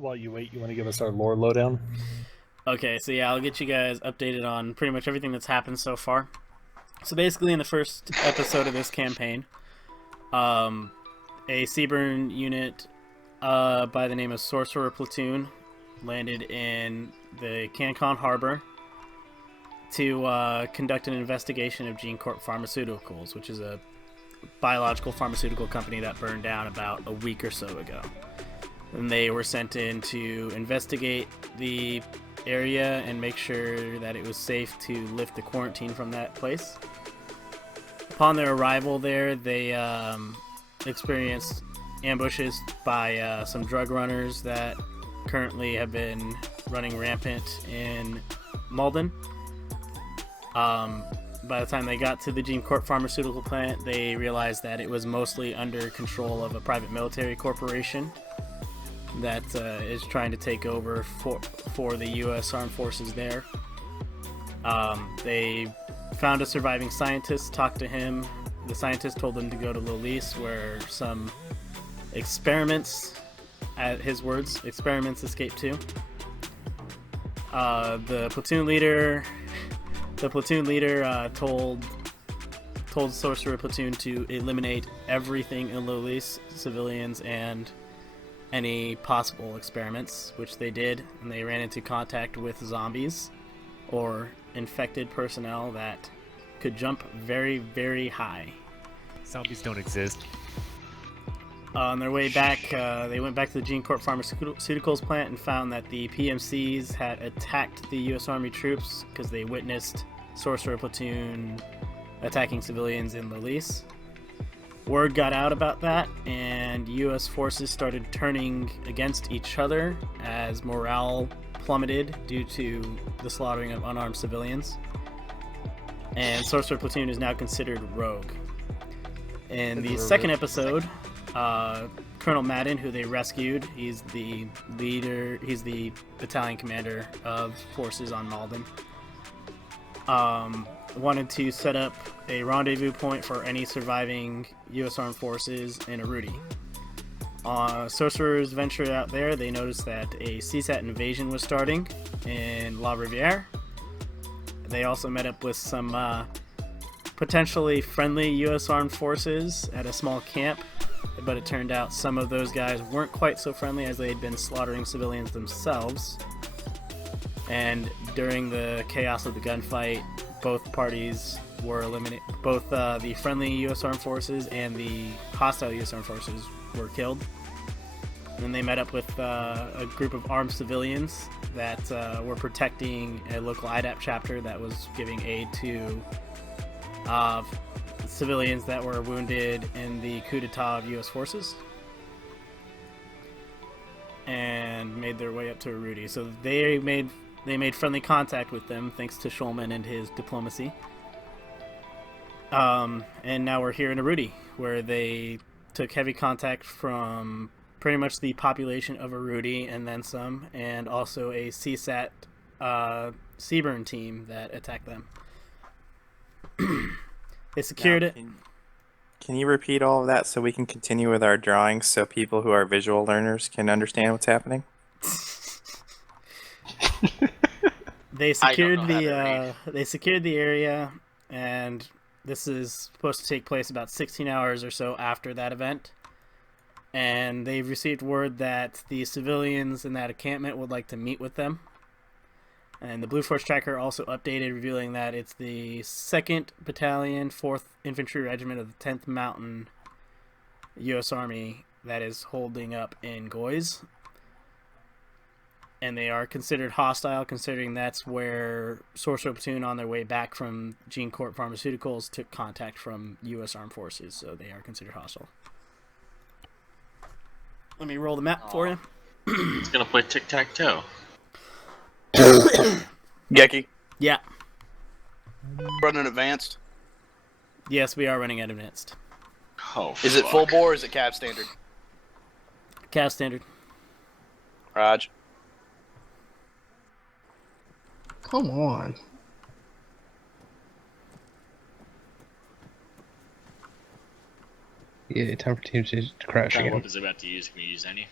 While you wait, you want to give us our lore lowdown? Okay, so yeah, I'll get you guys updated on pretty much everything that's happened so far. So basically, in the first episode of this campaign, um, a Seaburn unit by the name of Sorcerer Platoon landed in the Cancon Harbor to conduct an investigation of Gene Corp Pharmaceuticals, which is a biological pharmaceutical company that burned down about a week or so ago. And they were sent in to investigate the area and make sure that it was safe to lift the quarantine from that place. Upon their arrival there, they experienced ambushes by some drug runners that currently have been running rampant in Malden. By the time they got to the Gene Corp pharmaceutical plant, they realized that it was mostly under control of a private military corporation that is trying to take over for the U.S. Armed Forces there. They found a surviving scientist, talked to him. The scientist told them to go to Lilise, where some experiments, at his words, experiments escaped to. The platoon leader told Sorcerer Platoon to eliminate everything in Lilise, civilians and any possible experiments, which they did, and they ran into contact with zombies or infected personnel that could jump very, very high. Zombies don't exist. On their way back, they went back to the Gene Corp Pharmaceuticals plant and found that the PMCs had attacked the U.S. Army troops because they witnessed Sorcerer Platoon attacking civilians in Lilise. Word got out about that, and U.S. forces started turning against each other as morale plummeted due to the slaughtering of unarmed civilians. And Sorcerer Platoon is now considered rogue. In the second episode, Colonel Malden, who they rescued, he's the battalion commander of forces on Malden, wanted to set up a rendezvous point for any surviving U.S. Armed Forces in Arudi. Sorcerers ventured out there. They noticed that a CSAT invasion was starting in La Riviere. They also met up with some potentially friendly U.S. Armed Forces at a small camp, but it turned out some of those guys weren't quite so friendly as they had been slaughtering civilians themselves. And during the chaos of the gunfight, both parties were eliminated. Both the friendly U.S. Armed Forces and the hostile U.S. Armed Forces were killed. And then they met up with a group of armed civilians that were protecting a local IDAP chapter that was giving aid to civilians that were wounded in the coup d'etat of U.S. forces, and made their way up to Arudi. So they made friendly contact with them thanks to Schulman and his diplomacy. And now we're here in Arudi, where they took heavy contact from pretty much the population of Arudi and then some, and also a CSAT Seaburn team that attacked them. They secured it. Can you repeat all of that so we can continue with our drawings so people who are visual learners can understand what's happening? They secured the area, and this is supposed to take place about 16 hours or so after that event. And they've received word that the civilians in that encampment would like to meet with them. And the Blue Force Tracker also updated, revealing that it's the 2nd Battalion, 4th Infantry Regiment of the 10th Mountain U.S. Army that is holding up in Goys. And they are considered hostile, considering that's where Sorcerer Platoon, on their way back from Gene Corp Pharmaceuticals, took contact from U.S. Armed Forces, so they are considered hostile. Let me roll the map for you. It's gonna play tic-tac-toe. Geki, Yeah. running advanced. Yes, we are running at advanced. Oh, Is it full bore or is it cab standard? Cast standard. Raj. Come on. Yeah, time for teams to crash What kind of again. weapons are about to use? Can we use any?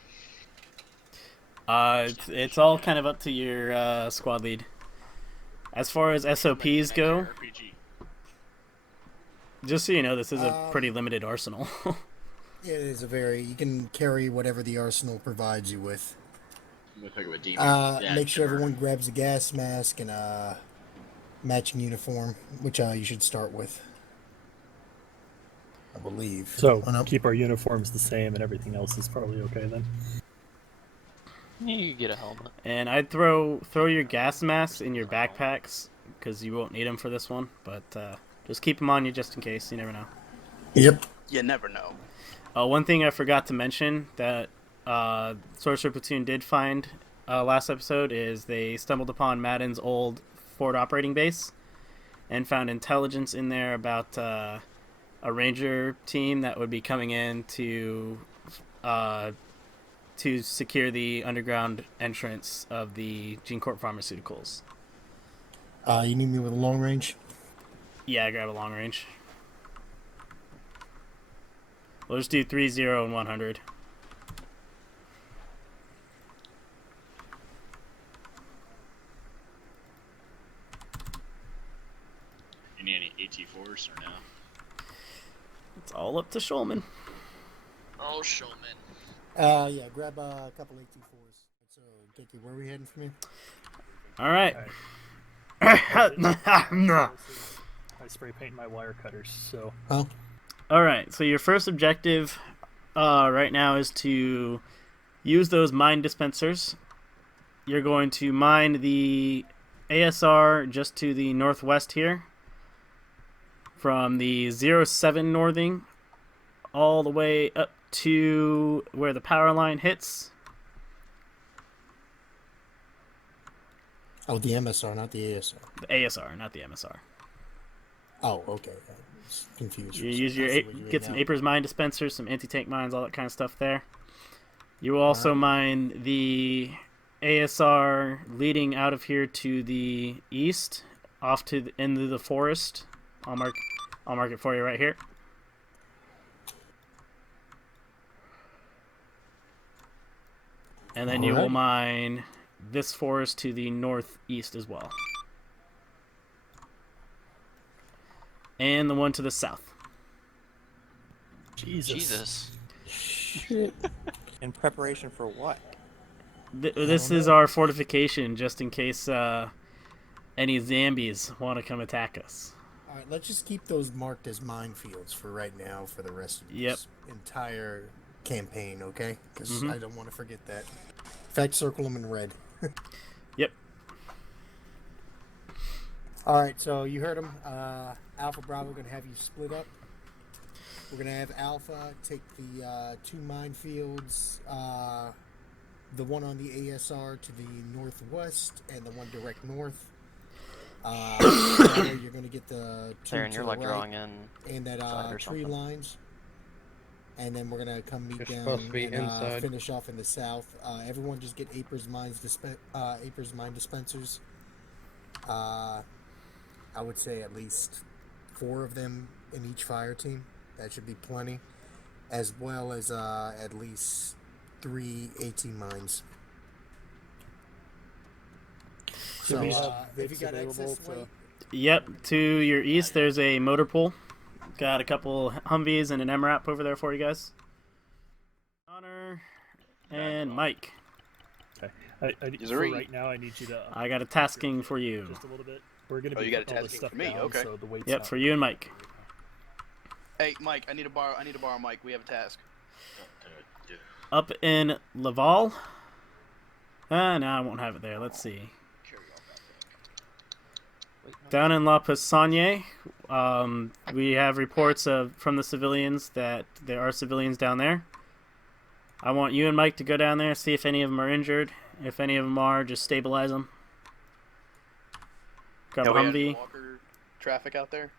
It's all kind of up to your squad lead. As far as SOPs go, RPG. just so you know, this is a pretty limited arsenal. It is a very. You can carry whatever the arsenal provides you with. I'm gonna pick up a demon. Yeah, Make sure sure. everyone grabs a gas mask and matching uniform, which you should start with. I believe. So Oh, no. keep our uniforms the same, and everything else is probably okay then. You get a helmet. And I'd throw your gas masks in your backpacks because you won't need them for this one. But just keep them on you just in case. You never know. Yep. You never know. One thing I forgot to mention that Sorcerer Platoon did find last episode is they stumbled upon Malden's old forward operating base and found intelligence in there about a ranger team that would be coming in to secure the underground entrance of the Gene Corp Pharmaceuticals. You need me with a long range? Yeah, I grab a long range. We'll just do 3, 0, and 100. You need any AT4s or no? It's all up to Shulman. Oh, showman. Yeah, grab a couple AT4s. So, Kiki, where are we heading from here? All right. I spray paint my wire cutters, so Oh, All right. So your first objective right now is to use those mine dispensers. You're going to mine the ASR just to the northwest here, from the 07 northing all the way up to where the power line hits. oh, the MSR, not the ASR. The ASR, not the MSR. Oh, okay. I was confused. You use your get some Apers mine dispensers, some anti-tank mines, all that kind of stuff there. You will also mine the ASR leading out of here to the east, off to the end of the forest. I'll mark it for you right here. And then you will Alright. mine this forest to the northeast as well. And the one to the south. Jesus. Shit. In preparation for what? This is our fortification, just in case any zombies want to come attack us. All right, let's just keep those marked as minefields for right now for the rest of this entire campaign, okay? Because I don't want to forget that. In fact, circle them in red. Yep. All right, so you heard them. Alpha Bravo going to have you split up. We're going to have Alpha take the 2 minefields, the one on the ASR to the northwest and the one direct north. You're going to get the 2 Aaron, to you're the like right drawing in and that side or tree something. lines. And then we're going to come meet You're down supposed to be and inside. finish off in the south. Everyone just get Apers mine dispensers. I would say at least 4 of them in each fire team. That should be plenty. As well as at least 3 AT mines. So we have if you got available access to- weight, Yep, to your east there's a motor pool. Got a couple Humvees and an MRAP over there for you guys. Connor and Mike. for Missouri. right now, I need you to I got a tasking for you. just a little bit. We're gonna Oh, be you got a putting all this tasking stuff for me, down, okay. so the weight's Yep, not for you and Mike. Hey, Mike, I need to borrow Mike. We have a task. Up in Laval. No, I won't have it there. Let's see. Down in La Poissonnière, we have reports from the civilians that there are civilians down there. I want you and Mike to go down there, see if any of them are injured. If any of them are, just stabilize them. Grab a Have we had Humvee. Walker traffic out there?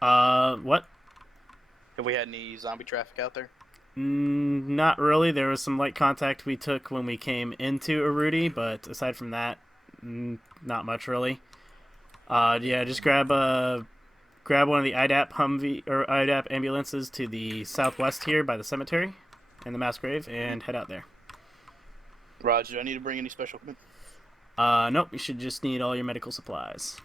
What? Have we had any zombie traffic out there? Not really. There was some light contact we took when we came into Arudi, but aside from that, not much really. Yeah, just grab one of the IDAP Humvee or IDAP ambulances to the southwest here by the cemetery and the mass grave, and head out there. Roger, do I need to bring any special equipment? Nope. You should just need all your medical supplies.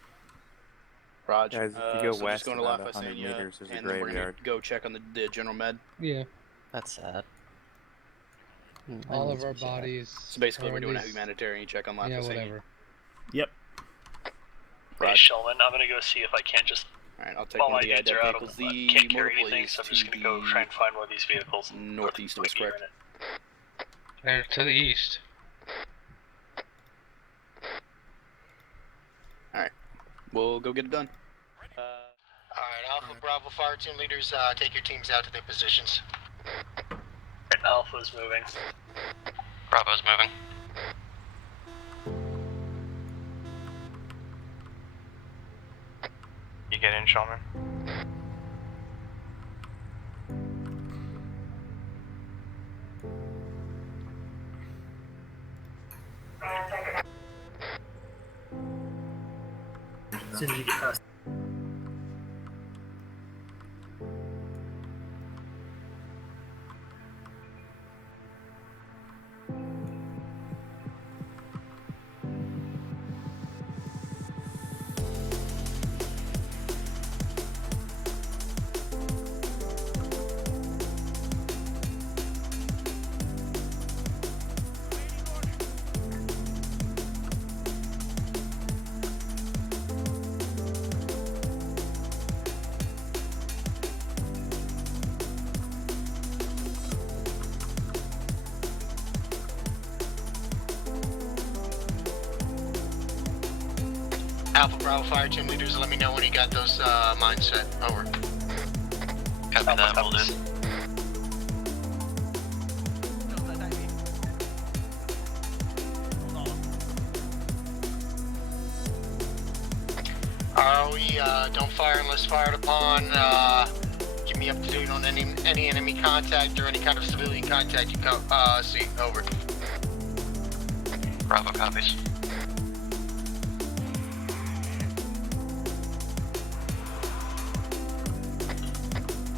Roger. Guys, if you go so west just going to about La 100 Fasania, meters, there's a and then we're graveyard. gonna go check on the general med. Yeah. That's sad. All of our bodies. So basically, or we're at doing a least- humanitarian check on La Yeah, Fasania. whatever. Yep. Hey, Shulman, I'm gonna go see if I can't just. Alright, I'll take While one my of the dudes IDEP are out, vehicles. I The can't carry motor anything, is so I'm just to gonna go the try and find one of these vehicles. northeast of us, Gear correct? in it. They're to the east. We'll go get it done. Alright, Alpha Bravo fire team leaders, take your teams out to their positions. Alpha's moving. Bravo's moving. You get in, Shulman? As soon as you get past. Alpha Bravo fire team leaders, let me know when you got those mines set. Over. Copy that, will do. ROE, don't fire unless fired upon. Keep me up to date on any enemy contact or any kind of civilian contact you see. Over. Bravo copies.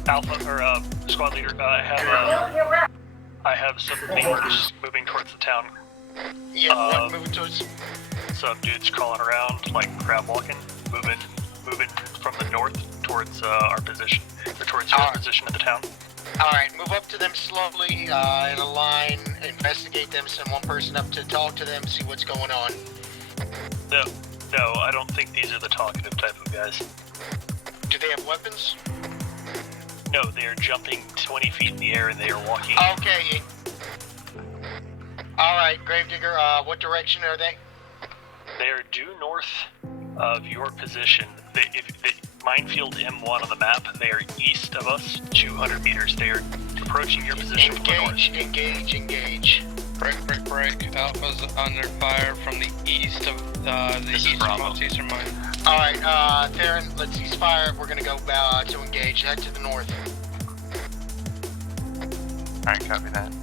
Alpha or squad leader, I have some members moving towards the town. Yeah, what? Moving towards. Some dudes crawling around, like crab walking, moving from the north towards our position, or towards your position in the town. Alright, move up to them slowly, in a line, investigate them, send one person up to talk to them, see what's going on. No, I don't think these are the talkative type of guys. Do they have weapons? No, they are jumping 20 feet in the air and they are walking. Okay. Alright, Gravedigger, what direction are they? They are due north of your position. If the minefield M1 on the map, they are east of us, 200 meters. They are approaching your position from the north. Engage. Break. Alpha's under fire from the east of the easternmost eastern mine. Alright, Theron, let's cease fire. We're gonna go to engage. Head to the north. Alright, copy that.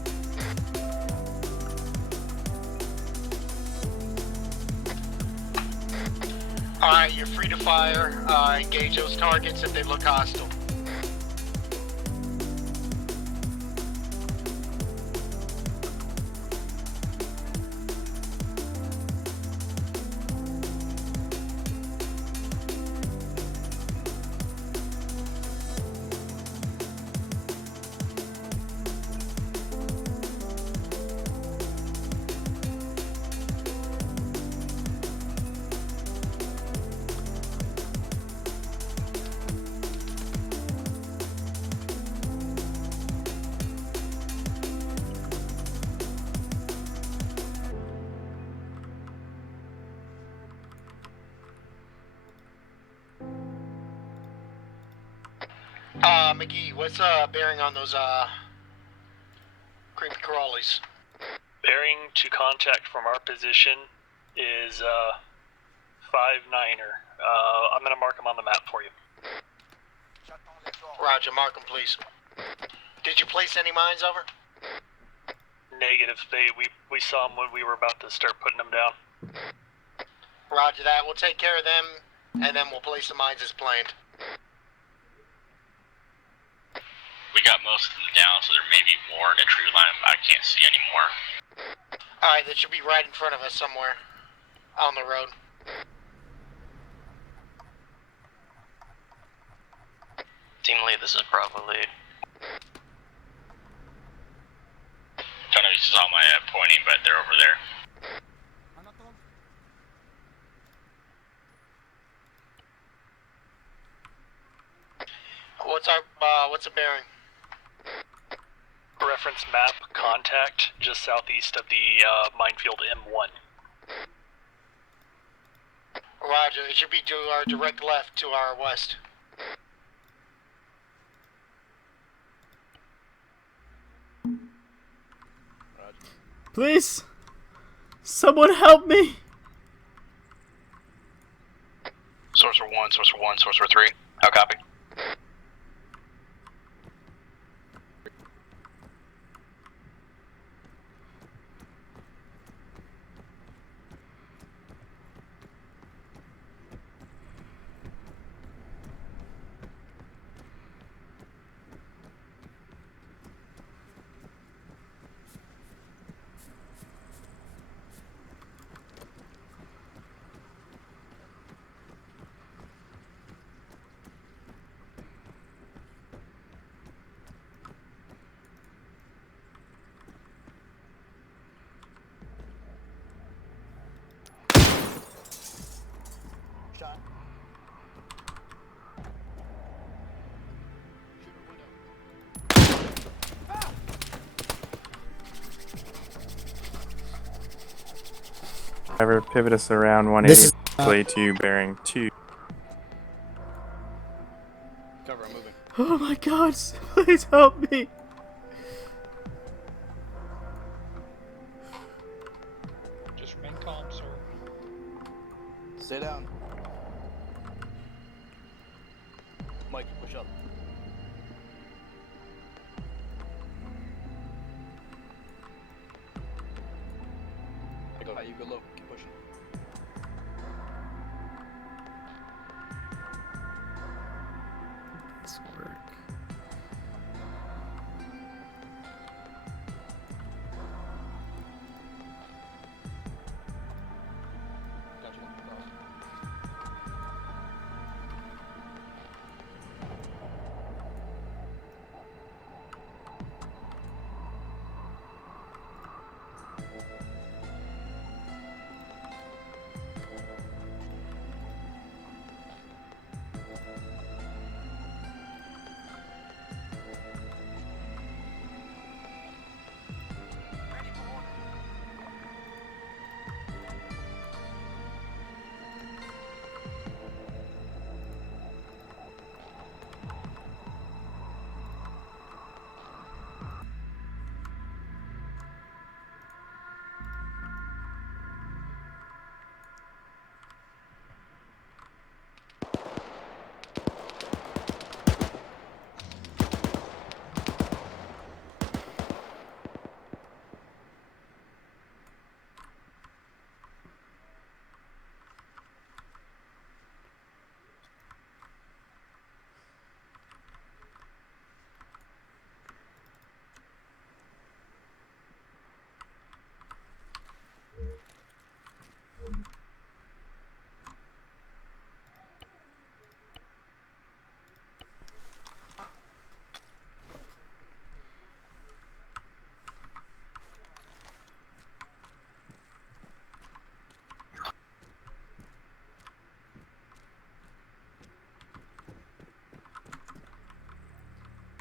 Alright, you're free to fire. Engage those targets if they look hostile. McGee, what's bearing on those creepy crawlies? Bearing to contact from our position is 5-9er. I'm gonna mark them on the map for you. Roger, mark them, please. Did you place any mines over? Negative. We saw them when we were about to start putting them down. Roger that. We'll take care of them, and then we'll place the mines as planned. We got most of them down, so there may be more in the tree line, but I can't see any more. Alright, that should be right in front of us somewhere. On the road. Team lead, this is Bravo lead. Don't know if you saw my pointing, but they're over there. What's the bearing? Reference map contact just southeast of the minefield M1. Roger, it should be to our direct left to our west. Please! Someone help me! Sorcerer 1, Sorcerer 1, Sorcerer 3. How copy? Shot. Driver, pivot us around This 180 is, to bearing 2. Cover, I'm moving. Oh my god, please help me! Just remain calm, sir. Stay down. Mike, push up. I go high, you go low. Keep pushing. This work. Gotcha. Cross.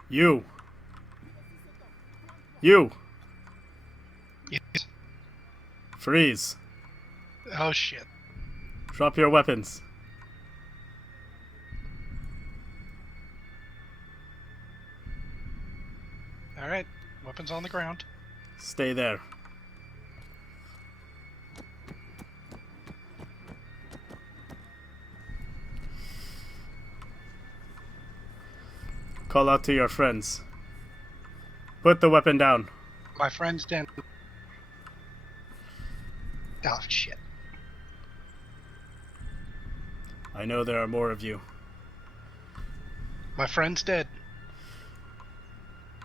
You! You! Yes. Freeze! Oh shit. Drop your weapons. Alright, weapons on the ground. Stay there. Call out to your friends. Put the weapon down. My friend's dead. Oh shit. I know there are more of you. My friend's dead.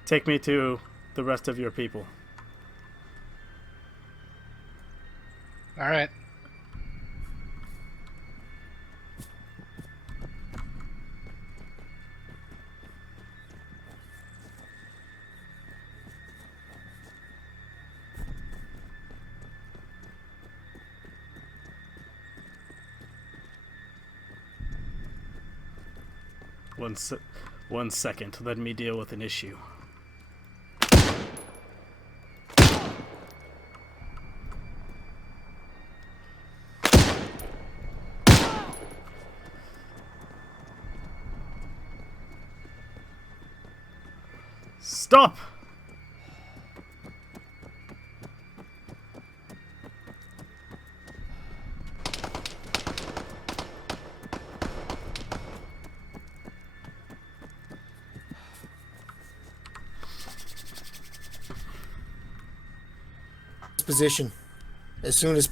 Take me to the rest of your people. All right. One second. Let me deal with an issue. Stop! Position as soon as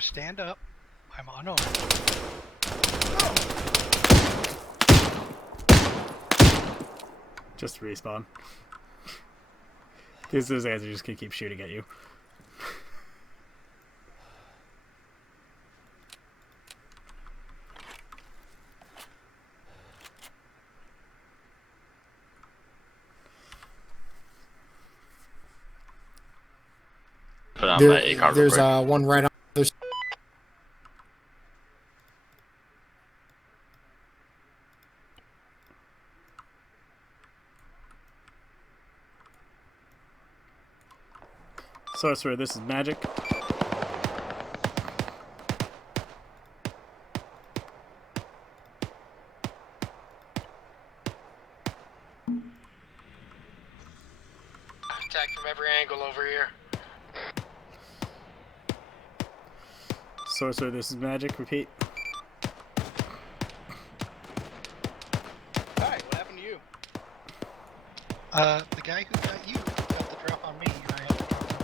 Stand up. I'm on over. Just respawn. These guys are just gonna keep shooting at you. Put on my ACAR there's real quick. one right on. Sorcerer, this is magic. Attack from every angle over here. Sorcerer, this is magic. Repeat. Hi, what happened to you? The guy who got you got the drop on me, and I had to drop the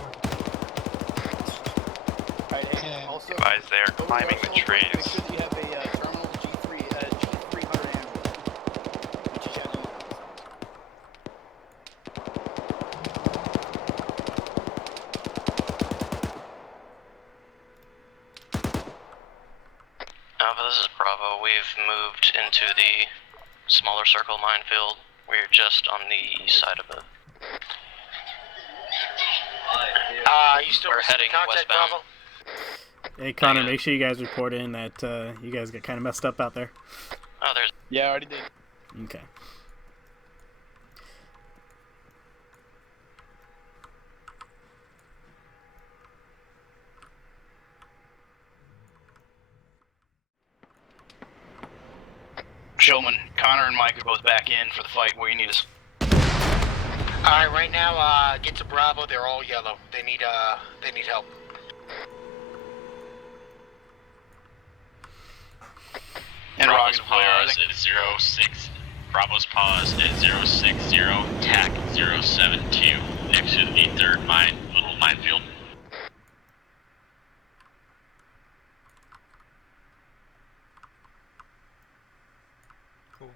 Alright, hey, Yeah. also, Guys, they are climbing the make trees. sure that you have a terminal G300 ammo, which is having. Alpha, this is Bravo. We've moved into the smaller circle minefield. We're just on the east side of it. You still We're receiving heading contact, westbound. Bravo? Hey Connor, make sure you guys report in that you guys get kind of messed up out there. Oh, there's. Yeah, I already did. Okay. Shulman, Connor and Mike are both back in for the fight. Where you need us? Alright, right now, get to Bravo. They're all yellow. They need help. And Rock's where are Pause they? at 06. Bravo's pause at 060. TAC 072. Next to the third little minefield. Cool.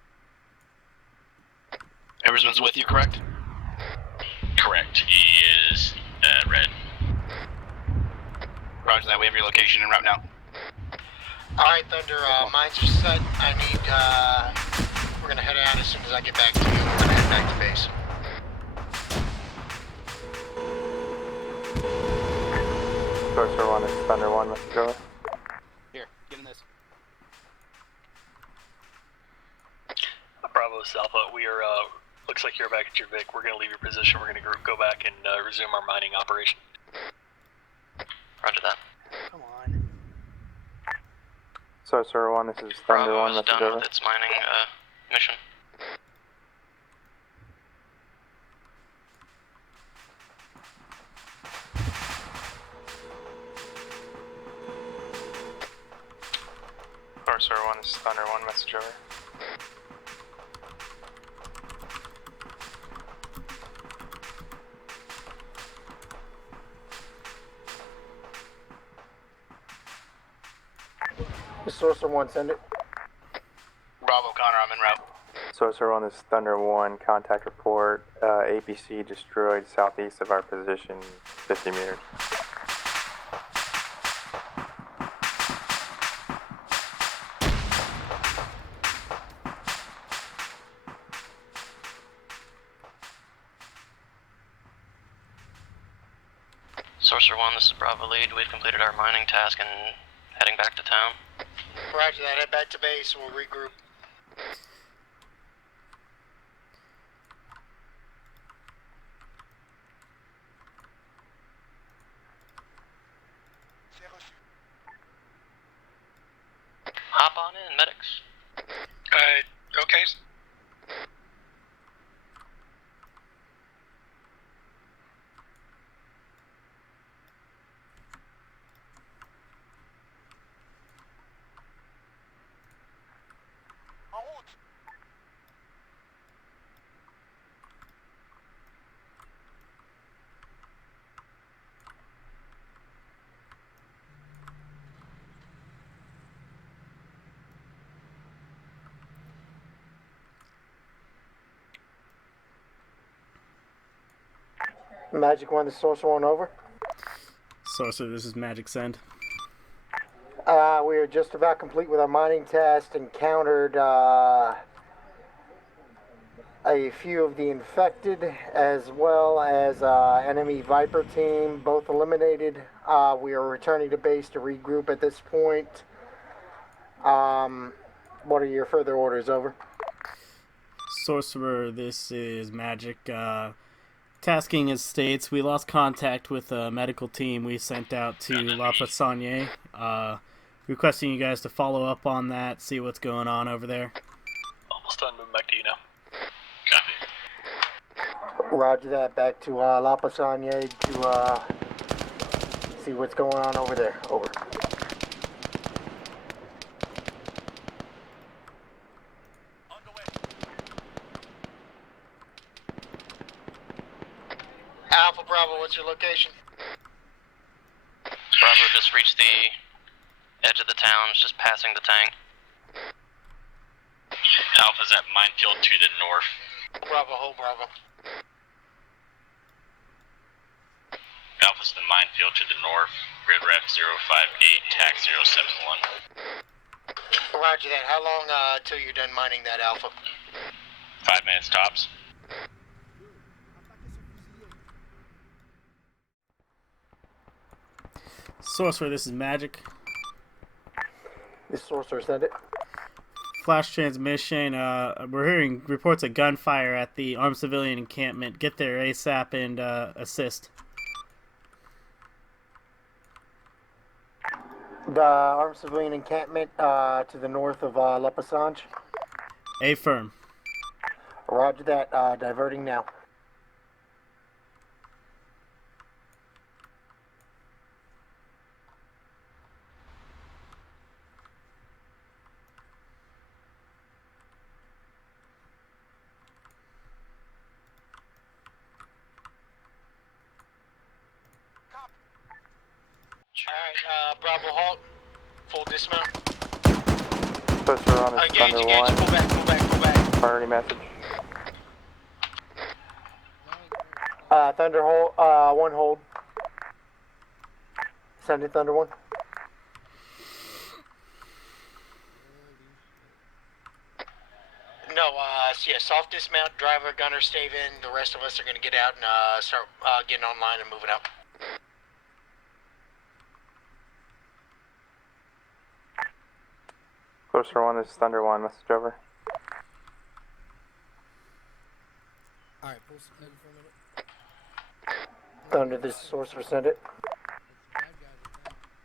Eversman's with you, correct? Correct. He is red. Roger that. We have your location and route now. Alright, Thunder, mines are set. We're gonna head out as soon as I get back to you. We're gonna head back to base. Sorcerer 1 is Thunder 1, Mr. Joey. Here, get in this. Bravo is Alpha. We are, looks like you're back at your Vic. We're going to leave your position. We're going to go back and resume our mining operation. Roger that. Come on. Sorcerer 1, this is Thunder Bravo 1, is message done over. with its mining mission. Sorcerer 1, this is Thunder 1, message over. Sorcerer 1, send it. Bravo, Connor, I'm en route. Sorcerer 1, this is Thunder 1, contact report. APC destroyed southeast of our position, 50 meters. Sorcerer 1, this is Bravo Lead. We've completed our mining task and heading back to town. Roger that. Head back to base. We'll regroup. Hop on in, medics. Okay. Magic 1, the Sorcerer 1, over. Sorcerer, this is Magic Send. We are just about complete with our mining test. Encountered a few of the infected as well as enemy Viper team, both eliminated. We are returning to base to regroup at this point. What are your further orders? Over. Sorcerer, this is Magic. Tasking as states, we lost contact with a medical team we sent out to La Poissonniere, requesting you guys to follow up on that, see what's going on over there. Almost done. Moving back to you now. Copy. Roger that. Back to La Poissonniere to see what's going on over there. Over. Alpha Bravo, what's your location? Bravo just reached the edge of the town, just passing the tank. Alpha's at minefield to the north. Bravo, hold Bravo. Alpha's the minefield to the north. Grid ref 058, TAC 071. Roger that. How long till you're done mining that Alpha? 5 minutes tops. Sorcerer, this is Magic. This Sorcerer, send it. Flash transmission, we're hearing reports of gunfire at the armed civilian encampment. Get there ASAP and assist. The armed civilian encampment to the north of La Passage. Affirm. Roger that. Diverting now. Alright, Bravo, halt. Full dismount. Sorcerer on, this is Engage, Thunder engage. 1. Pull back, pull back, pull back. Priority message. Thunder hold. 1 hold. Send it, Thunder 1. No, yeah, soft dismount, driver, gunner, stave in. The rest of us are going to get out and start getting online and moving up. Sorcerer 1, this is Thunder 1, message over. Alright, pull security for a minute. Thunder, this is Sorcerer, send it.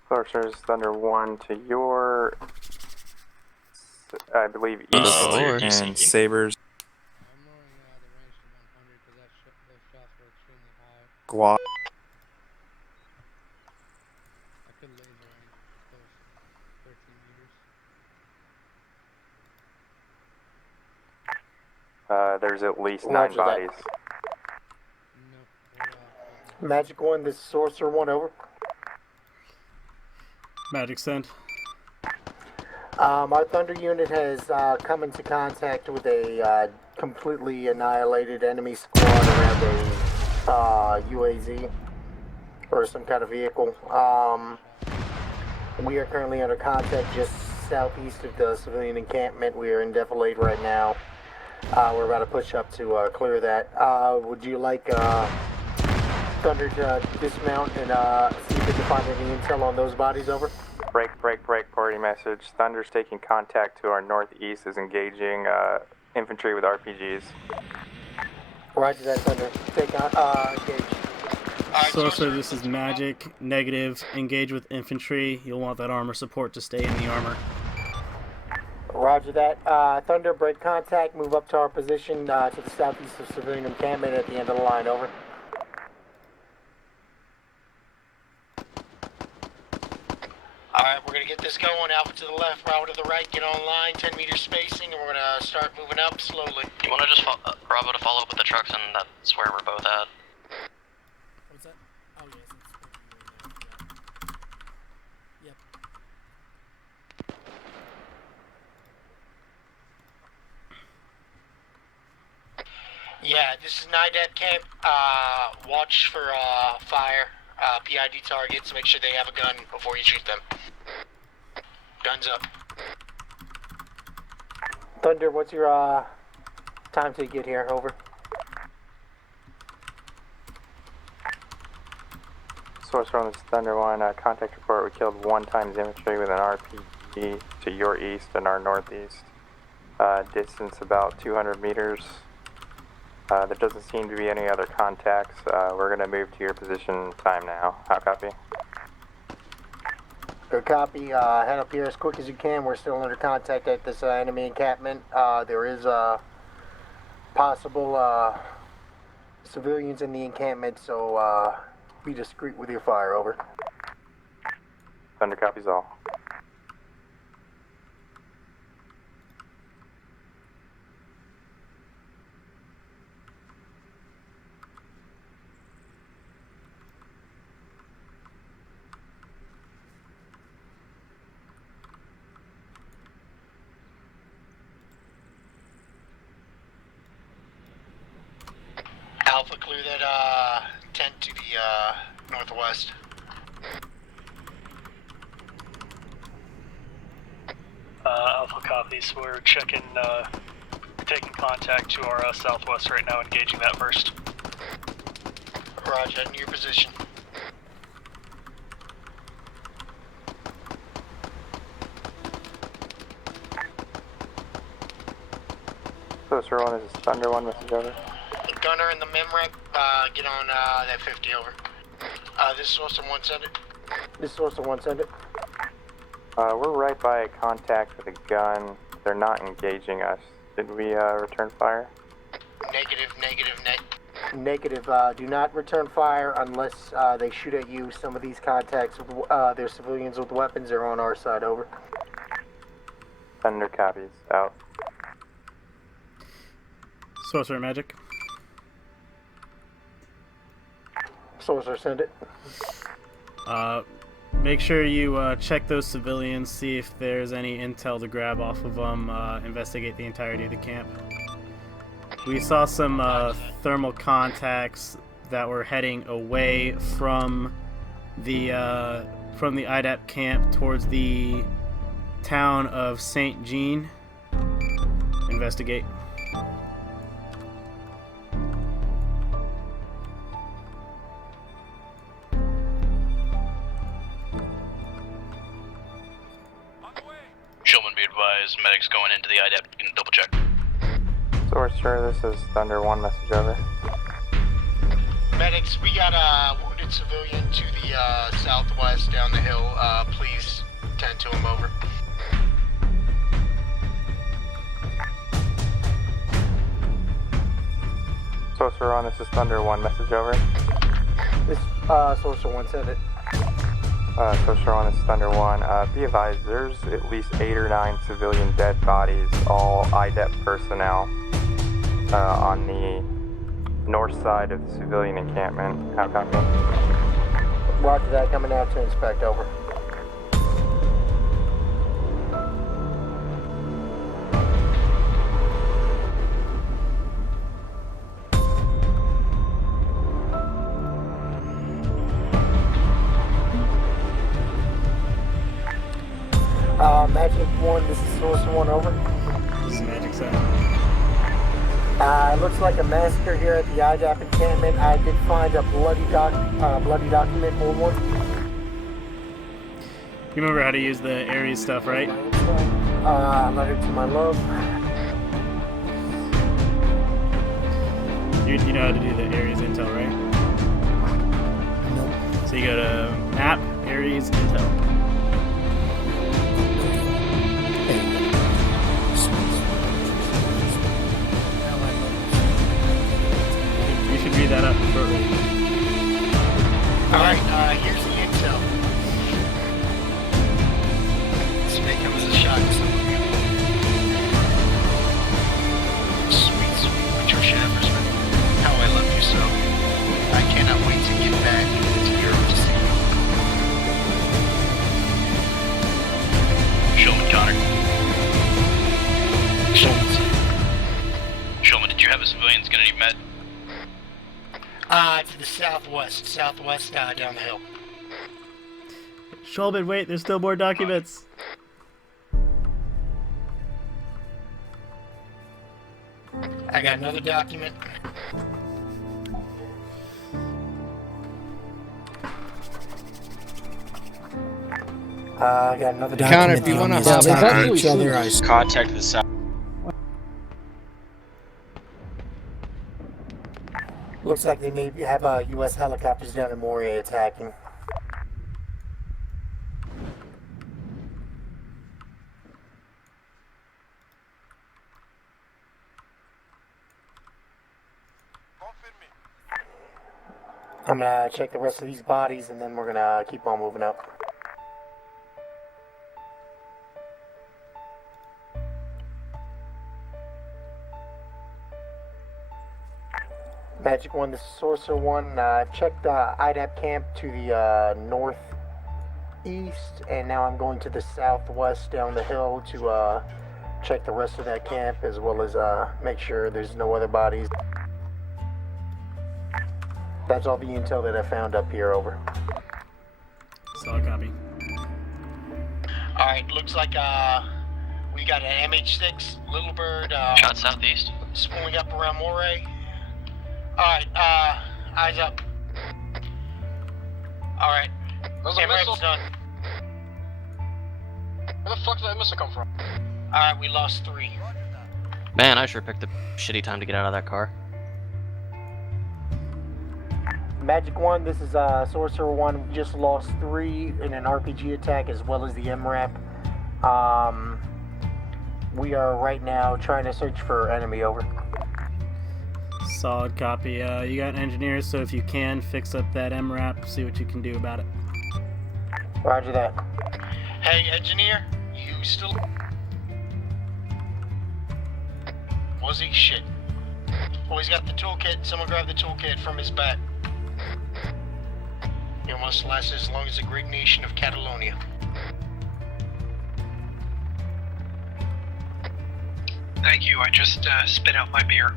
Sorcerer's Thunder 1 to your, I believe, east, Lord. and Sabers. Guap. There's at least 9 Roger that. bodies. Magic 1, this is Sorcerer 1, over. Magic send. Our Thunder unit has come into contact with a completely annihilated enemy squad around a UAZ or some kind of vehicle. We are currently under contact just southeast of the civilian encampment. We are in defilade right now. We're about to push up to clear that. Would you like Thunder to dismount and see if we can find any intel on those bodies, over? Break, party message. Thunder's taking contact to our northeast, is engaging infantry with RPGs. Roger that, Thunder. Take on, engage. Sorcerer, this is Magic. Negative. Engage with infantry. You'll want that armor support to stay in the armor. Roger that. Thunder, break contact. Move up to our position to the southeast of civilian encampment at the end of the line, over. Alright, we're going to get this going. Alpha to the left, Bravo to the right. Get online, 10 meters spacing, and we're going to start moving up slowly. You want to just Bravo to follow up with the trucks, and that's where we're both at. What's that? Oh, yes, it's Yep. Yeah, this is NIDAT camp. Watch for fire, PID targets. Make sure they have a gun before you shoot them. Guns up. Thunder, what's your time to get here? Over. Sorcerer on this Thunder 1, contact report. We killed 1 times infantry with an RPG to your east and our northeast. Distance about 200 meters. There doesn't seem to be any other contacts. We're going to move to your position time now. How copy? Good copy. Head up here as quick as you can. We're still under contact at this enemy encampment. There is possible civilians in the encampment, so be discreet with your fire, over. Thunder copies all. Alpha, clear that tent to the northwest. Alpha copies. We're checking, taking contact to our southwest right now, engaging that first. Roger, in your position. Sorcerer 1, this is Thunder 1, message over. Gunner in the MemRec, get on that 50, over. This is Sorcerer 1, send it. This is Sorcerer 1, send it. We're right by a contact with a gun. They're not engaging us. Did we return fire? Negative. Do not return fire unless they shoot at you. Some of these contacts, they're civilians with weapons. They're on our side, over. Thunder copies, out. Sorcerer Magic. Sorcerer, send it. Make sure you check those civilians, see if there's any intel to grab off of them, investigate the entirety of the camp. We saw some thermal contacts that were heading away from the IDAP camp towards the town of St. Jean. Investigate. Shulman, be advised, medics going into the IDAP. You can double check. Sorcerer, this is Thunder 1, message over. Medics, we got a wounded civilian to the southwest down the hill. Please tend to him, over. Sorcerer 1, this is Thunder 1, message over. This Sorcerer 1 said it. Sorcerer 1, this is Thunder 1. Be advised, there's at least 8 or 9 civilian dead bodies, all IDEP personnel, on the north side of the civilian encampment. How copy? Roger that, coming out to inspect, over. Magic 1, this is Sorcerer 1, over. This is Magic 7. It looks like a massacre here at the IDAP encampment. I did find a bloody document, hold one. You remember how to use the Ares stuff, right? Letter to my love. You know how to do the Ares intel, right? Nope. So you go to map, Ares, intel. You should read that up shortly. Alright, here's the intel. This may come as a shock to some of you. Sweet, sweet Patricia Eversman. How I love you so. I cannot wait to get back to Europe to see you. Shulman, Connor. Shulman, did you have a civilian that's gonna need med? To the southwest, down the hill. Shulman, wait, there's still more documents. I got another document. I got another document. Connor, if you want to hop on each other, I Contact the south. Looks like they may have U.S. helicopters down in Moria attacking. I'm gonna check the rest of these bodies and then we're gonna keep on moving up. Magic 1, this is Sorcerer 1. Check the IDAP camp to the northeast, and now I'm going to the southwest down the hill to check the rest of that camp, as well as make sure there's no other bodies. That's all the intel that I found up here, over. Solid copy. Alright, looks like we got an MH6 Little Bird Shot southeast. spooling up around Moray. Alright, eyes up. Alright. MRAP's done. Where the fuck did that missile come from? Alright, we lost 3. Man, I sure picked a shitty time to get out of that car. Magic 1, this is Sorcerer 1. We just lost 3 in an RPG attack as well as the MRAP. We are right now trying to search for enemy, over. Solid copy. You got engineers, so if you can, fix up that MRAP, see what you can do about it. Roger that. Hey, engineer, you still... Was he? Shit. Oh, he's got the toolkit. Someone grab the toolkit from his back. It must last as long as the great nation of Catalonia. Thank you, I just spit out my beer.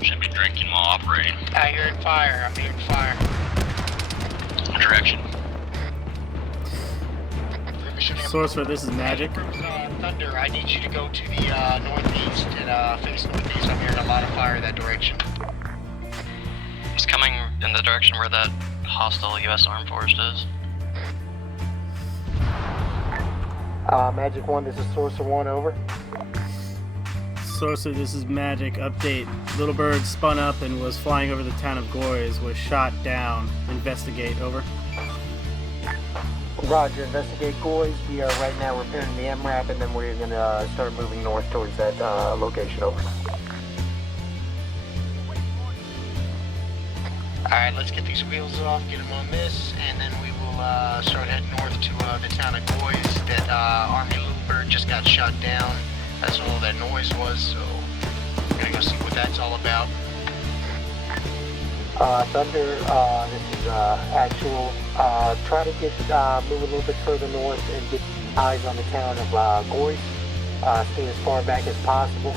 Should be drinking while operating. I heard fire. I'm hearing fire. What direction? Sorcerer, this is Magic. Thunder, I need you to go to the northeast and face northeast. I'm hearing a lot of fire that direction. It's coming in the direction where that hostile U.S. Armed Force is. Magic 1, this is Sorcerer 1, over. Sorcerer, this is Magic. Update. Little Bird spun up and was flying over the town of Goys, was shot down. Investigate, over. Roger, investigate Goys. We are right now repairing the MRAP, and then we're going to start moving north towards that location, over. Alright, let's get these wheels off, get them on this, and then we will start heading north to the town of Goys. That Army Little Bird just got shot down. That's what all that noise was, so we're gonna go see what that's all about. Thunder, this is actual. Try to get move a little bit further north and get eyes on the town of Goys. Stay as far back as possible,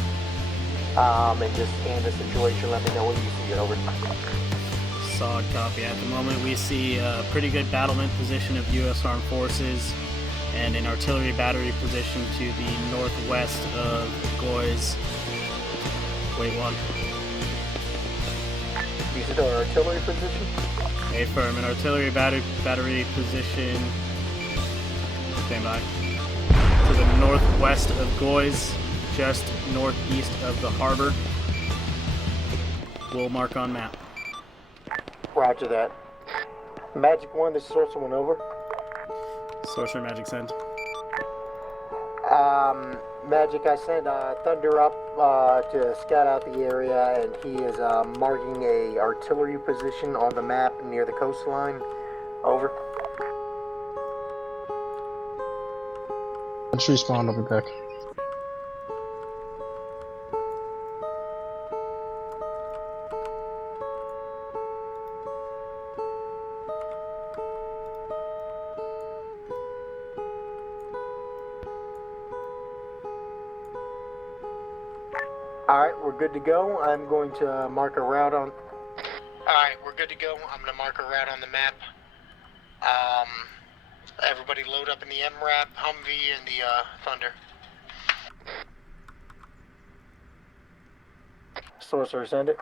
and just scan the situation. Let me know what you see. Over. Solid copy. At the moment, we see a pretty good battlement position of U.S. Armed Forces and an artillery battery position to the northwest of Goys. Wait one. You said our artillery position? Affirm. An artillery battery position. Stand by. To the northwest of Goys, just northeast of the harbor. We'll mark on map. Roger that. Magic 1, this is Sorcerer 1, over. Sorcerer Magic send. Magic, I sent Thunder up to scout out the area, and he is marking a artillery position on the map near the coastline. Over. Let's respawn over deck. Alright, we're good to go. I'm going to mark a route on... Alright, we're good to go. I'm going to mark a route on the map. Everybody load up in the MRAP, Humvee, and the Thunder. Sorcerer, send it.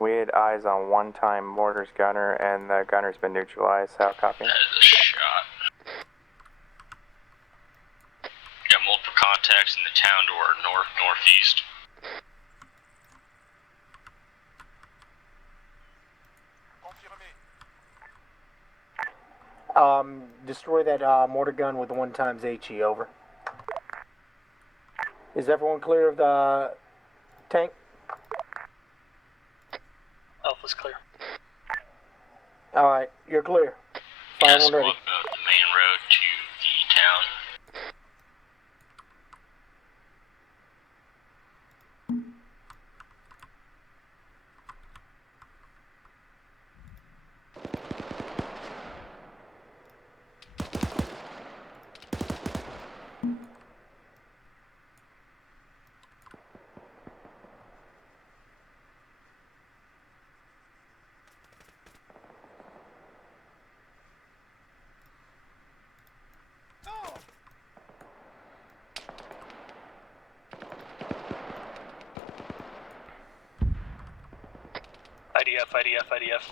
We had eyes on one-time mortars gunner, and the gunner's been neutralized. How copy? That is a shot. Got multiple contacts in the town to our northeast. Destroy that mortar gun with 1 times HE, over. Is everyone clear of the tank? Alpha's clear. Alright, you're clear. Fire Yes, one ready. walk the main road to the town. IDF.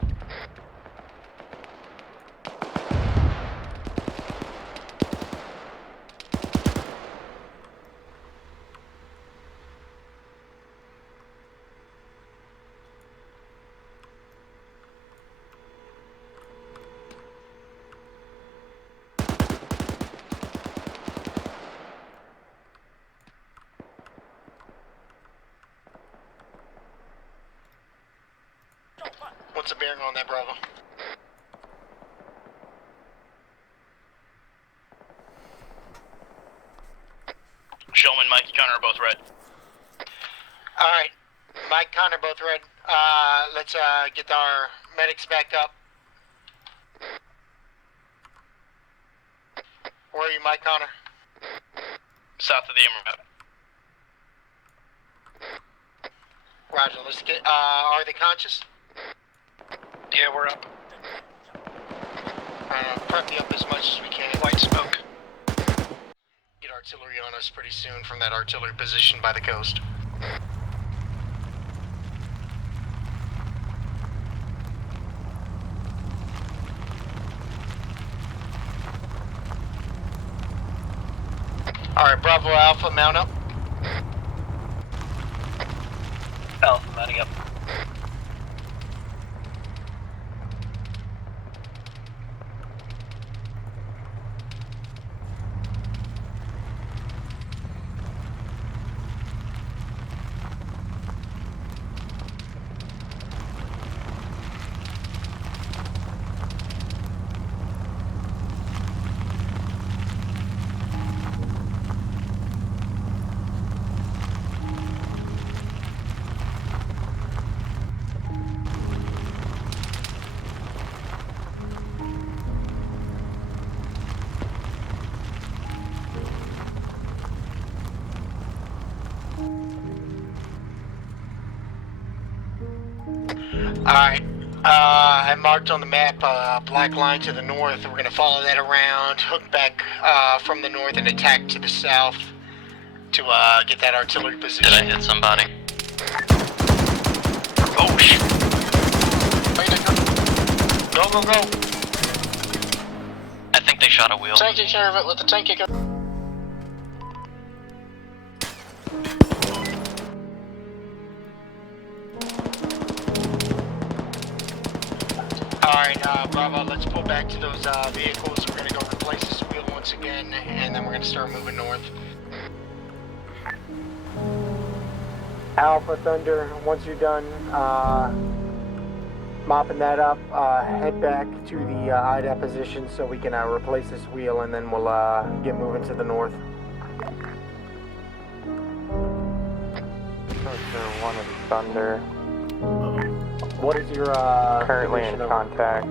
What's the bearing on that, Bravo? Showman, Mikey, Connor are both red. Alright, Mike, Connor, both red. Let's get our medics back up. Where are you, Mike, Connor? South of the MRAP. Roger, let's get, are they conscious? Yeah, we're up. Prep you up as much as we can. White smoke. Get artillery on us pretty soon from that artillery position by the coast. Alright, Bravo Alpha, mount up. coming up. Alright, I marked on the map black line to the north. We're gonna follow that around, hook back from the north and attack to the south to get that artillery position. Did I hit somebody? Oh shit! Go, go, go! I think they shot a wheel. Taking care of it, let the tank kick up. Alright, Bravo, let's pull back to those vehicles. We're gonna go replace this wheel once again, and then we're gonna start moving north. Alpha Thunder, once you're done mopping that up, head back to the IDAP position so we can replace this wheel, and then we'll get moving to the north. One of Thunder. What is your Currently in contact.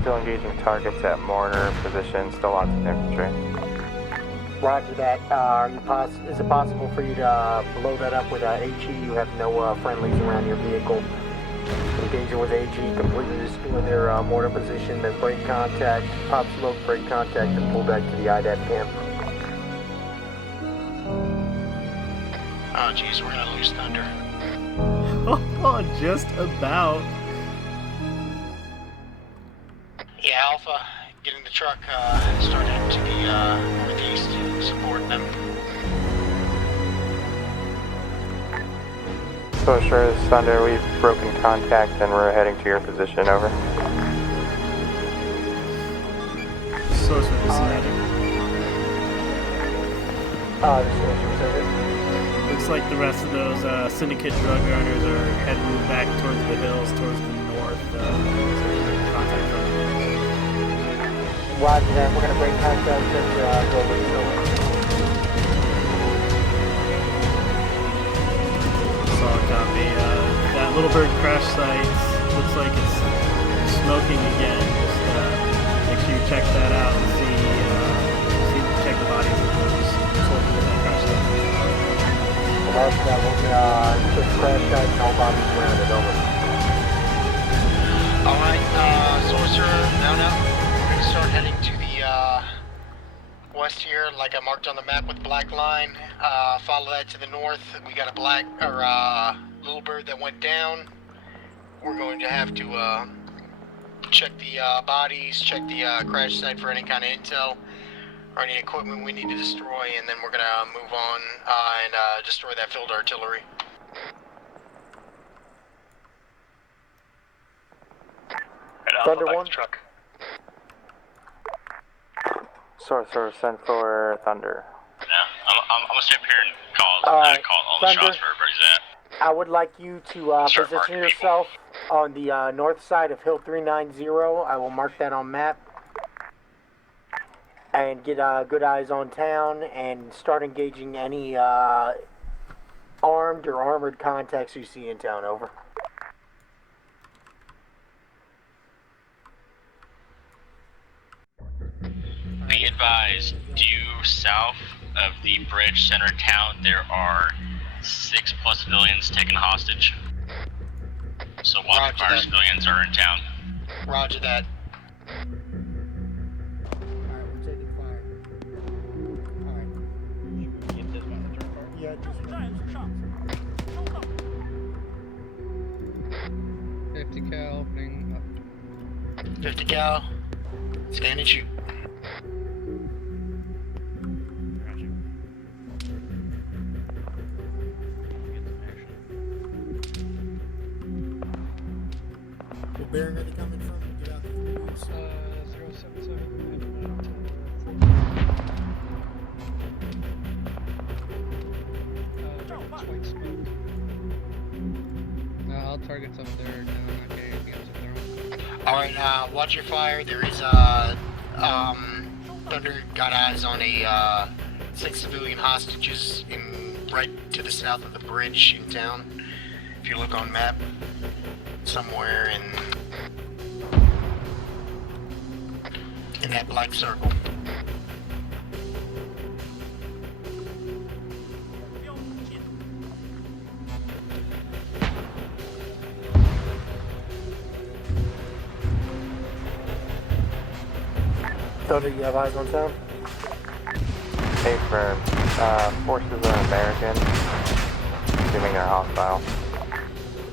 Still engaging targets at mortar position. Still lots of infantry. Roger that. Is it possible for you to blow that up with HE? You have no friendlies around your vehicle. Engaging with HE, completely destroy their mortar position, then break contact, pop smoke, break contact, and pull back to the IDAP camp. Oh jeez, we're gonna lose Thunder. Oh, just about. Yeah, Alpha, get in the truck, start heading to the northeast, support them. So sure as Thunder, we've broken contact and we're heading to your position, over. Source with the Synetic. The source was it. Looks like the rest of those syndicate drug runners are heading back towards the hills, towards the north. Contact from. Roger that, we're gonna break contact and go with the Solid copy. That Little Bird crash site looks like it's smoking again. Just make sure you check that out and check the bodies of those soldiers in that crash site. Roger that, we'll quick crash site, no bodies around it, over. Alright, Sorcerer, mount up. We're gonna start heading to the west here, like I marked on the map with black line. Follow that to the north. We got a Little Bird that went down. We're going to have to check the bodies, check the crash site for any kind of intel or any equipment we need to destroy, and then we're gonna move on and destroy that field artillery. Thunder 1. Truck. Sorcerer, send for Thunder. Yeah, I'm gonna stay up here and call all the Thunder, shots for everybody's at. I would like you to position yourself on the north side of Hill 390. I will mark that on map. And get good eyes on town and start engaging any armed or armored contacts you see in town, over. Be advised, due south of the bridge center of town, there are 6+ civilians taken hostage. So walking fire civilians are in town. Roger that. Yeah, 50 cal opening up. 50 cal. Scan and shoot. bearing are they coming from? Get out the 077. All targets up there are down. Okay, anything else to throw? Alright, watch your fire. There is Thunder got eyes on 6 civilian hostages right to the south of the bridge in town. If you look on map, somewhere in that black circle. Thunder, you have eyes on town? Hey, firm. Forces are American. Assuming they're hostile.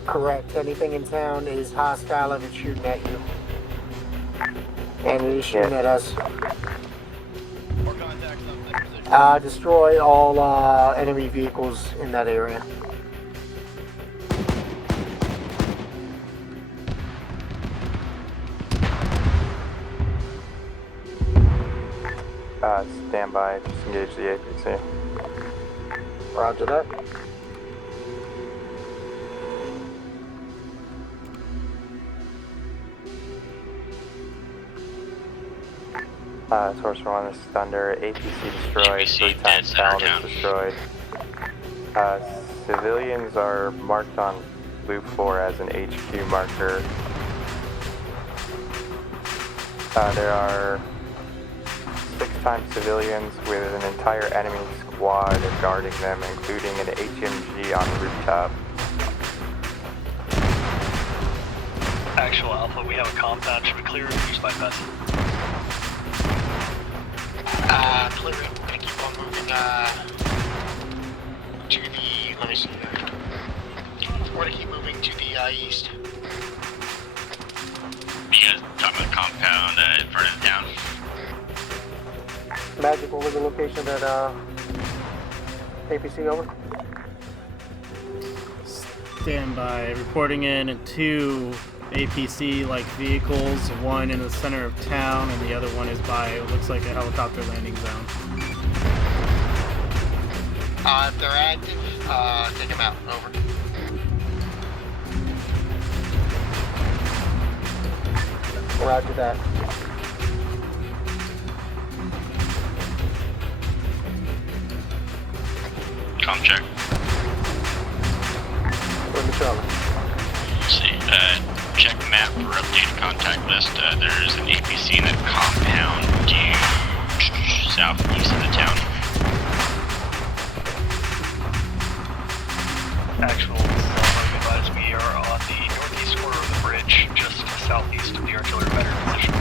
Correct. Anything in town is hostile and it's shooting at you. And it is shooting at us. Destroy all enemy vehicles in that area. Stand by. Just engage the APC. Roger that. Source 1, this is Thunder. APC destroyed. APC 3 times Malden is destroyed. Civilians are marked on Loop 4 as an HQ marker. There are 6 times civilians with an entire enemy squad guarding them, including an HMG on the rooftop. Actual Alpha, we have a compound. Should we clear it or use bypass? Clear it. Gonna keep on moving, to the, let me see. We're gonna keep moving to the, east. You guys talking about compound in front of the town? Magic, what was the location of that, APC over? Stand by. Reporting in 2 APC-like vehicles, one in the center of town, and the other one is by, it looks like a helicopter landing zone. If they're active, take them out. Over. Roger that. Com check. Where's the Charlie? Let's see. Check map for updated contact list. There's an APC in that compound due southeast of the town. Actual advise we are on the northeast corner of the bridge, just southeast of the artillery battery position.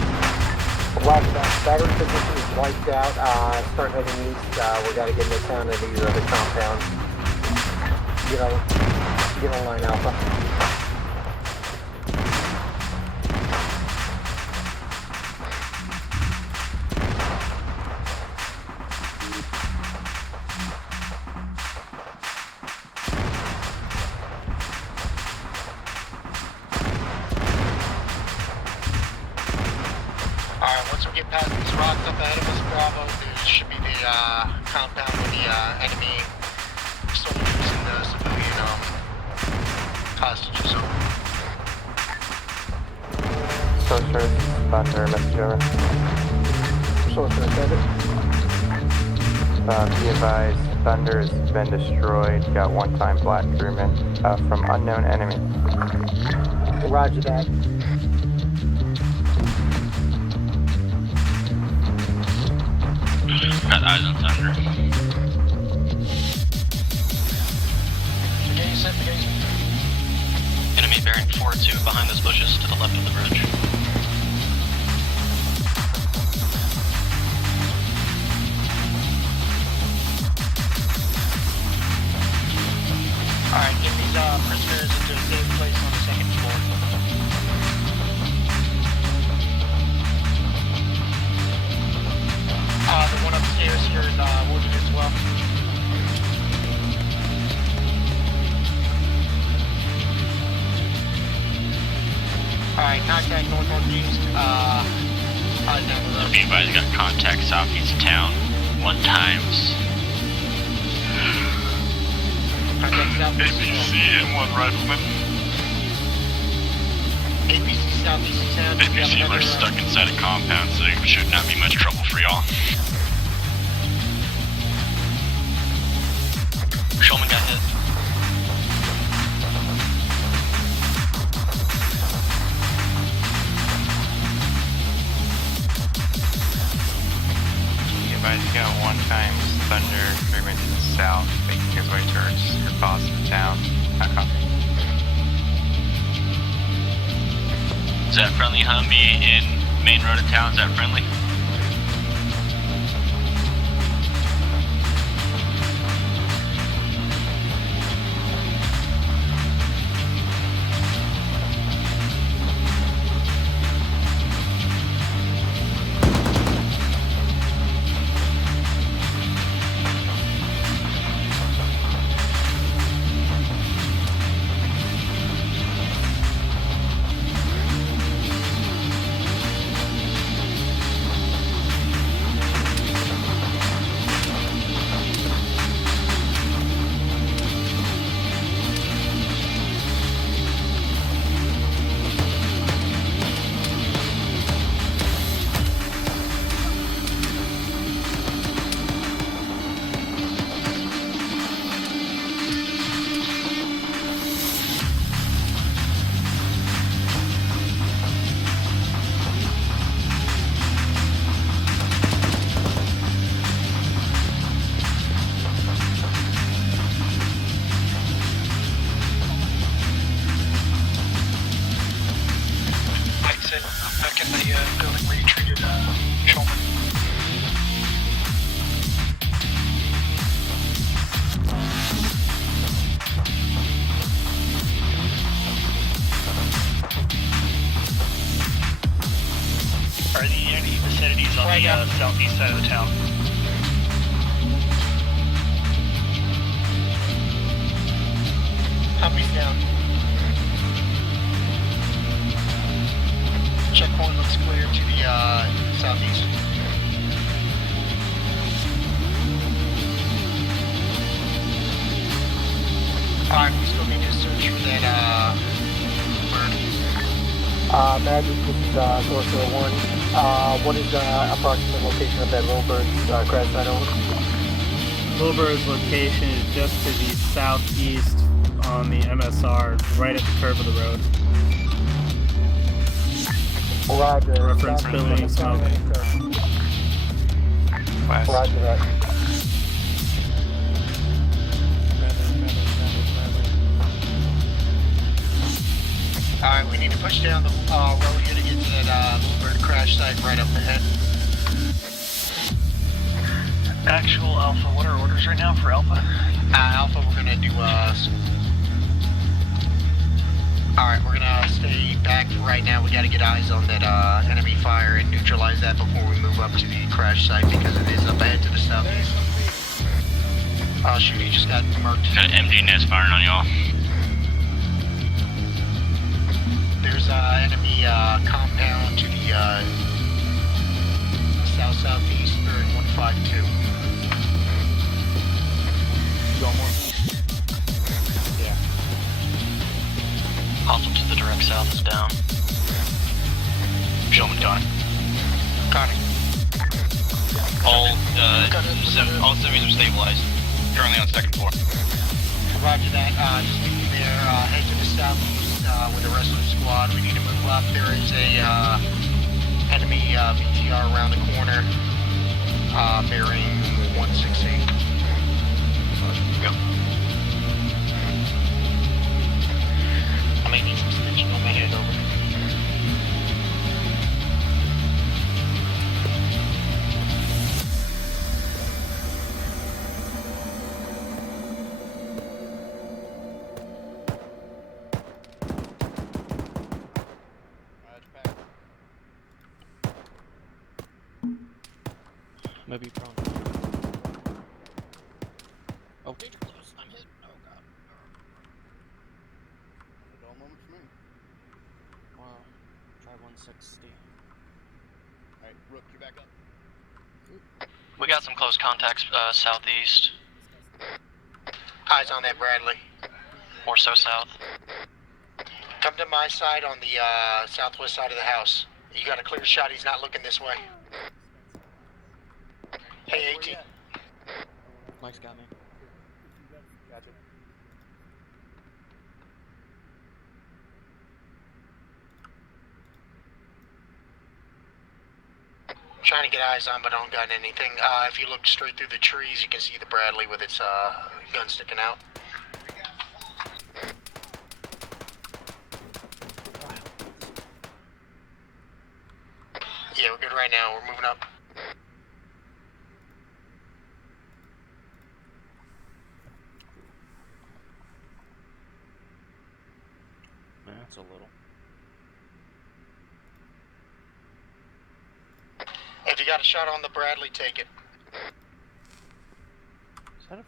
Roger that. Battery position is wiped out. Start heading east. We gotta get into town and these other compounds. Get online, Alpha. Once we get past these rocks up ahead of us, Bravo, there should be the compound with the enemy soldiers and the civilian hostages over. Sorcerer, Thunder, message over. Sorcerer, Be advised, Thunder has been destroyed. Got 1-time black crewman from unknown enemy. Roger that. Got eyes on Thunder. Enemy bearing 4-2 behind those bushes to the left of the bridge. Alright, get these prisoners into a safe place on the 2nd floor. The one upstairs here is wounded as well. Alright, 9 northeast. Down the road. Be advised, got contact southeast of town. 1 times. Contact southeast. ABC and 1 rifleman. ABC southeast of town. ABC, we're stuck inside a compound, so there should not be much trouble for y'all. Shulman got hit. Advised, you got 1 times thunder movement to the south, making his way towards your boss in town. Not copy. Is that friendly Humvee in main road of town? Is that friendly? Are there any vicinities on the southeast side of the town? Humvee's down. Checkpoint looks clear to the southeast. Alright, we still need to search for that bird. Magic, this is Source 01. What is the approximate location of that little bird's crash site over? Little Bird's location is just to the southeast on the MSR, right at the curve of the road. Roger. Reference building smoke. West. Roger that. Alright, we need to push down the road here to get to that Little Bird crash site right up ahead. Actual Alpha, what are orders right now for Alpha? Alpha, we're gonna do Alright, we're gonna stay back for right now. We gotta get eyes on that enemy fire and neutralize that before we move up to the crash site because it is up ahead to the southeast. Oh shoot, he just got marked. Got an MD nest firing on y'all. There's enemy compound to the south-southeast, they're in 152. You want more? Yeah. Alpha to the direct south is down. Gentlemen, Connie. Connie. All semis are stabilized. Currently on 2nd floor. Roger that. Just meet me there. Head to the southeast with the rest of the squad. We need to move up. There is a enemy BTR around the corner, bearing 168. Go. I may need some stitching on my head over. Maybe prone. Oh, danger close. I'm hit. Oh god. Dull moment for me. Wow. 160. Alright, Rook, you back up. We got some close contacts southeast. Eyes on that Bradley. More so south. Come to my side on the southwest side of the house. You got a clear shot, he's not looking this way. Hey, 18. Mike's got me. Gotcha. Trying to get eyes on, but I don't got anything. If you look straight through the trees, you can see the Bradley with its gun sticking out. Yeah, we're good right now. We're moving up. That's a little. If you got a shot on the Bradley, take it. Is that a...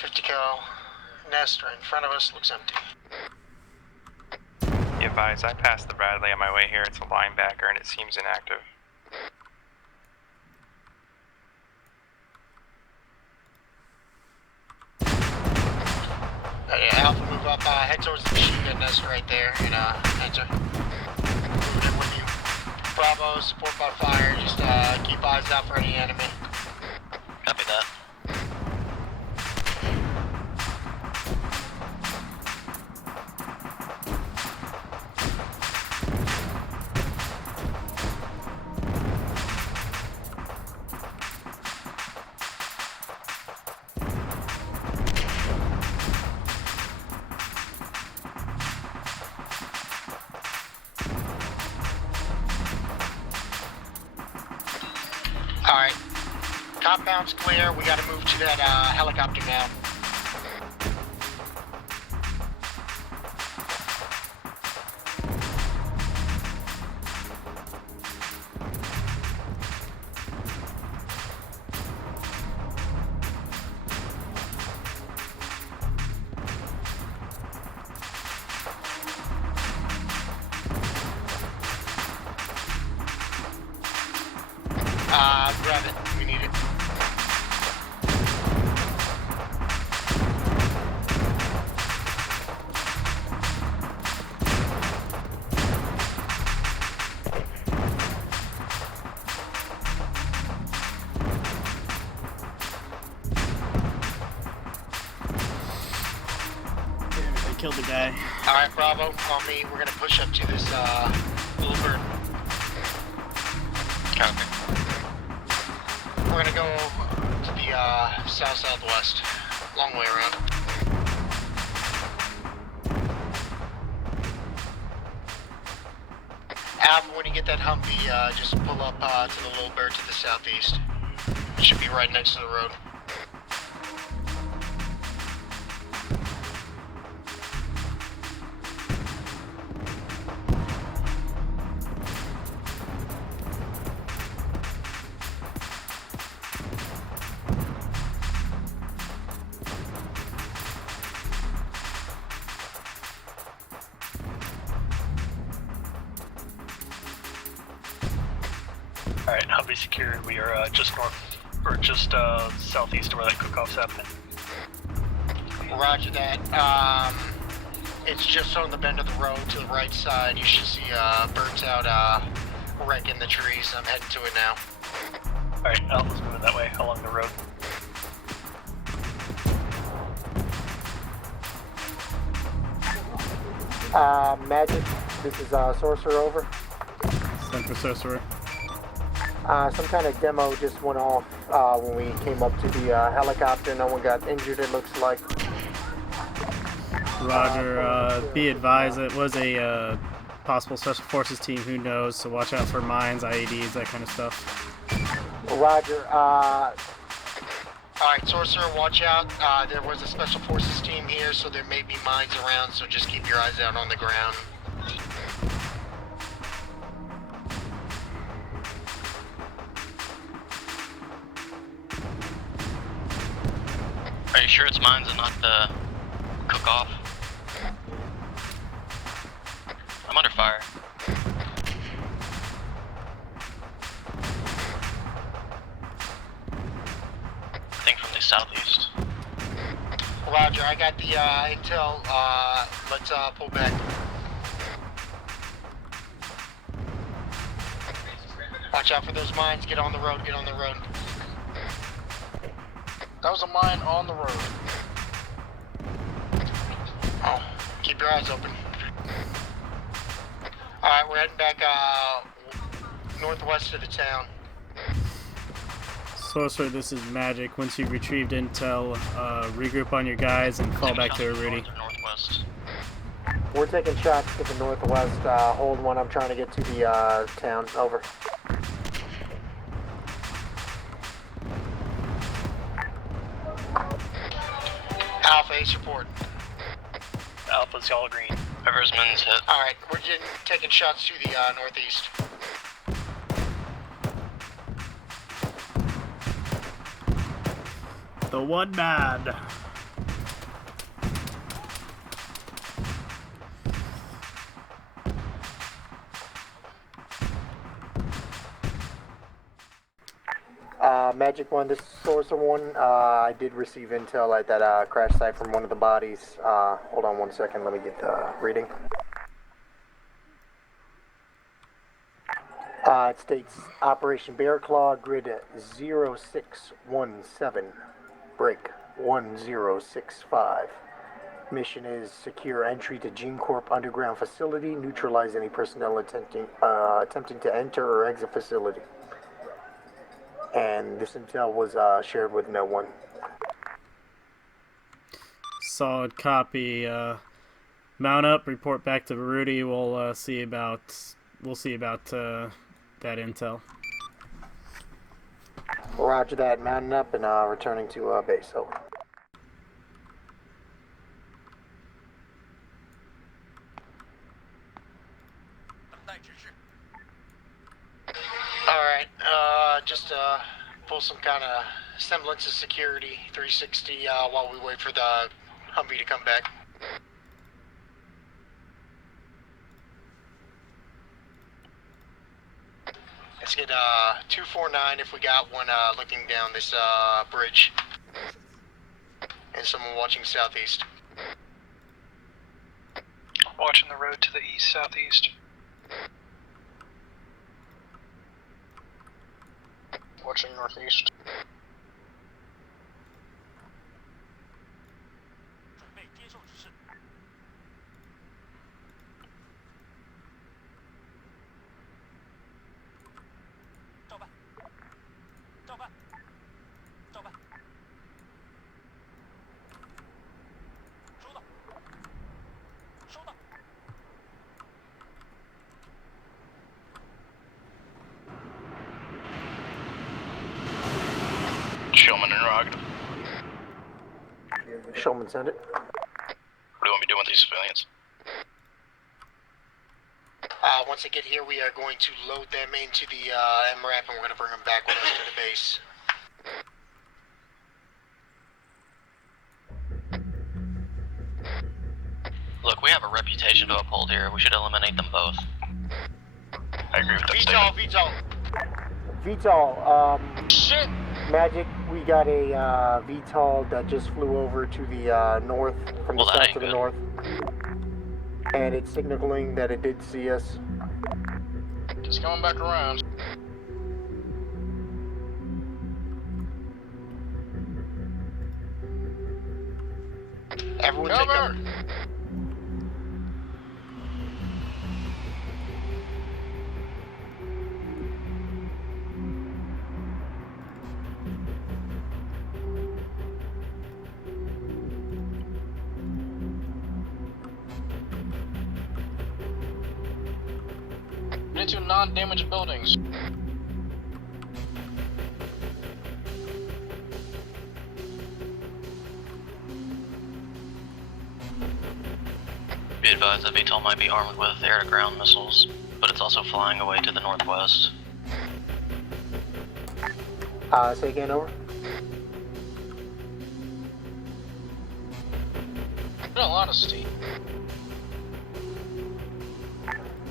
50 cal nest right in front of us, looks empty. Be advised, I passed the Bradley on my way here. It's a linebacker and it seems inactive. Yeah, Alpha, move up, head towards the machine gun nest right there, and enter. Moving in with you. Bravo, support by fire, just keep eyes out for any enemy. Copy that. Alright. Compound's clear. We gotta move to that helicopter now. Grab it. We need it. I killed the guy. Alright, Bravo, on me. We're gonna push up to this little bird. Copy. We're gonna go to the south-southwest. Long way around. Alpha, when you get that Humvee, just pull up to the little bird to the southeast. It should be right next to the road. Alright, Humvee secured. We are just north, or just southeast of where that cook-off's happening. Roger that. It's just on the bend of the road to the right side. You should see birds out wrecking the trees. I'm heading to it now. Alright, Alpha's moving that way along the road. Magic, this is Sorcerer over. Central Sorcerer. Some kind of demo just went off when we came up to the helicopter. No one got injured, it looks like. Roger, be advised it was a possible special forces team, who knows, so watch out for mines, IEDs, that kind of stuff. Roger, alright, Sorcerer, watch out. There was a special forces team here, so there may be mines around, so just keep your eyes out on the ground. Are you sure it's mines and not the Smoke off. I'm under fire. I think from the southeast. Roger, I got the intel. Let's pull back. Watch out for those mines. Get on the road. Get on the road. That was a mine on the road. Oh, keep your eyes open. Alright, we're heading back northwest of the town. Sorcerer, this is Magic. Once you've retrieved intel, regroup on your guys and fall back to Rudy. Northwest. We're taking shots to the northwest. Hold one. I'm trying to get to the town. Over. Alpha, Ace report. Alpha's all green. Eversman's hit. Alright, we're taking shots to the northeast. The one man. Magic 1, this is Sorcerer 1. I did receive intel at that crash site from one of the bodies. Hold on 1 second, let me get the reading. It states Operation Bear Claw, grid 0617, break 1065. Mission is secure entry to Gene Corp underground facility, neutralize any personnel attempting to enter or exit facility. And this intel was shared with no one. Solid copy. Mount up. Report back to Rudy. We'll see about that intel. Roger that. Mounting up and returning to base. Over. Alright, just pull some kind of semblance of security, 360, while we wait for the Humvee to come back. Let's get 249 if we got one looking down this bridge. And someone watching southeast. Watching the road to the east-southeast. Watching northeast. Showman interrogative. Showman, send it. What do you want me to do with these civilians? Once they get here, we are going to load them into the MRAP and we're going to bring them back with us to the base. Look, we have a reputation to uphold here. We should eliminate them both. I agree with that VTOL, shit! Magic, we got a VTOL that just flew over to the north, from the south to the north. And it's signaling that it did see us. Just coming back around. Everyone take cover! Into non-damaged buildings. Be advised that VTOL might be armed with air-to-ground missiles, but it's also flying away to the northwest. Say again, over. No, all honesty.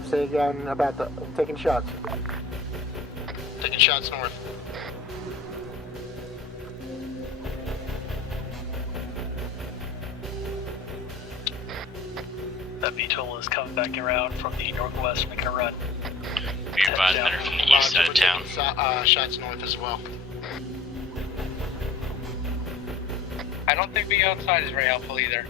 Say again about the taking shots. Taking shots north. That VTOL is coming back around from the northwest, making a run. Be advised that are from the east side of town. Shots north as well. I don't think being outside is very helpful either.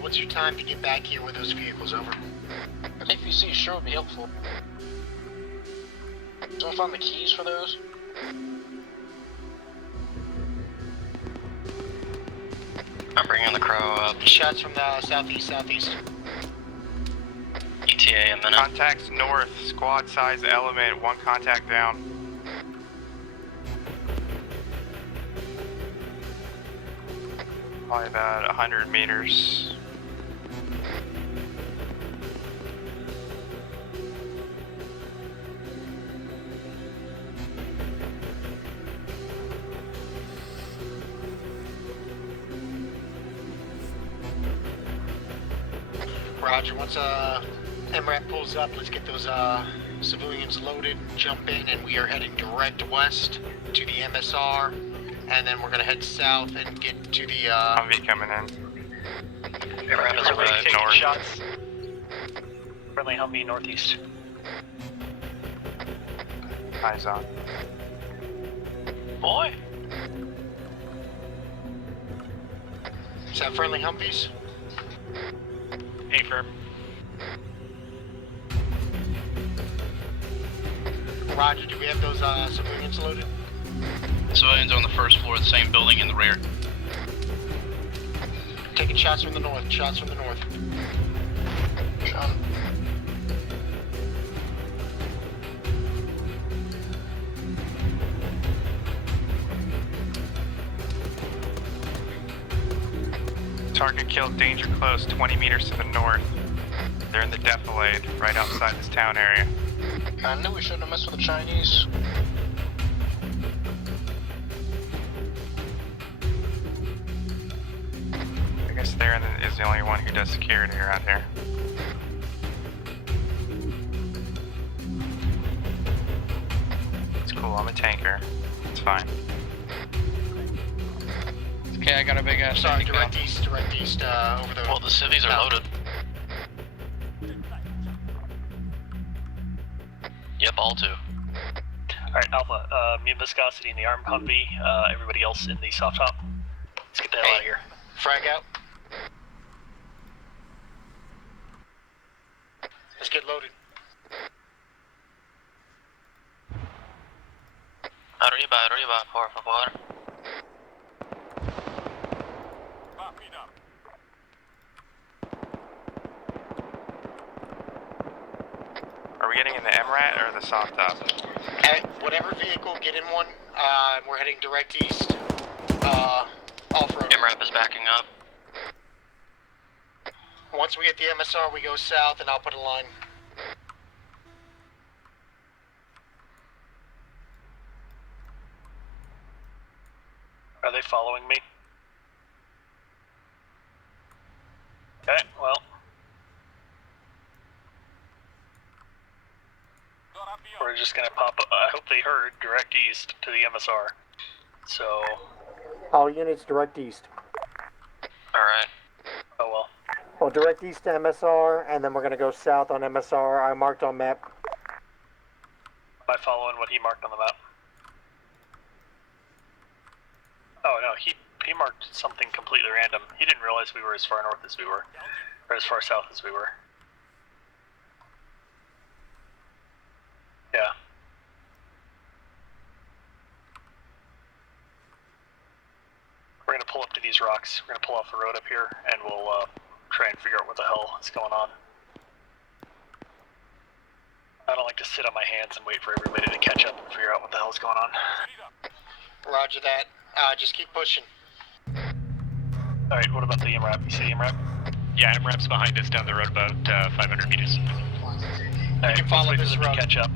What's your time to get back here with those vehicles? Over. I think VC sure would be helpful. Someone find the keys for those? I'm bringing the crow up. Shots from the southeast. ETA a minute. Contacts north, squad size element, 1 contact down. Probably about 100 meters. Roger. Once MRAP pulls up, let's get those civilians loaded, jump in, and we are heading direct west to the MSR, and then we're gonna head south and get to the Humvee coming in. MRAP is Everybody arrived taking north. shots. Friendly Humvee northeast. Eyes on. Boy. Is that friendly Humvees? Affirm. Roger. Do we have those civilians loaded? Civilians on the first floor of the same building in the rear. Taking shots from the north. Shots from the north. Shot. Target killed, danger close, 20 meters to the north. They're in the defilade, right outside this town area. I knew we shouldn't have messed with the Chinese. I guess Theron is the only one who does security around here. It's cool, I'm a tanker. It's fine. Okay, I got a big ass. Sorry, direct east, over the... Well, the civvies are loaded. Yep, all two. Alright, Alpha, me and Viscosity in the armed Humvee, everybody else in the soft top. Let's get the hell out of here. Frag out. Let's get loaded. Arriba, por favor. Are we getting in the MRAT or the soft top? Whatever vehicle, get in one. We're heading direct east. Off-road. MRAP is backing up. Once we hit the MSR, we go south, and I'll put a line. Are they following me? Okay, well. We're just gonna pop up, I hope they heard, direct east to the MSR. So, All units direct east. Alright. oh well. Well, direct east to MSR, and then we're gonna go south on MSR. I marked on map. By following what he marked on the map. Oh no, he marked something completely random. He didn't realize we were as far north as we were, or as far south as we were. Yeah. We're gonna pull up to these rocks. We're gonna pull off the road up here, and we'll try and figure out what the hell is going on. I don't like to sit on my hands and wait for everybody to catch up and figure out what the hell's going on. Roger that. Just keep pushing. Alright, what about the MRAP? You see the MRAP? Yeah, MRAP's behind us down the road about 500 meters. Alright, can follow let's wait this for them road. to catch up.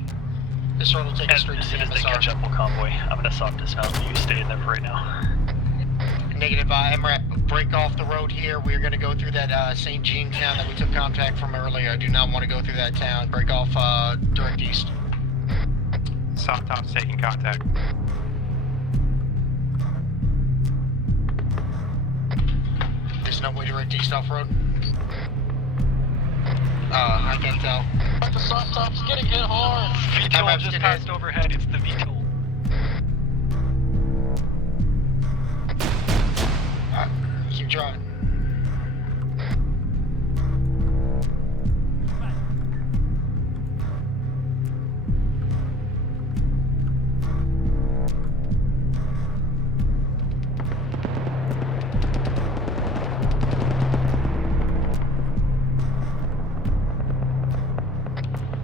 This road will take us straight As to the soon as they catch MSR. up, we'll convoy. I'm gonna soft dismount. You stay in there for right now. Negative, MRAP, break off the road here. We're going to go through that St. Jean town that we took contact from earlier. I do not want to go through that town. Break off direct east. Soft top's taking contact. There's no way direct east off road. I can't tell. But the soft top's getting hit hard. VTOL just passed overhead. It's the VTOL. Keep driving.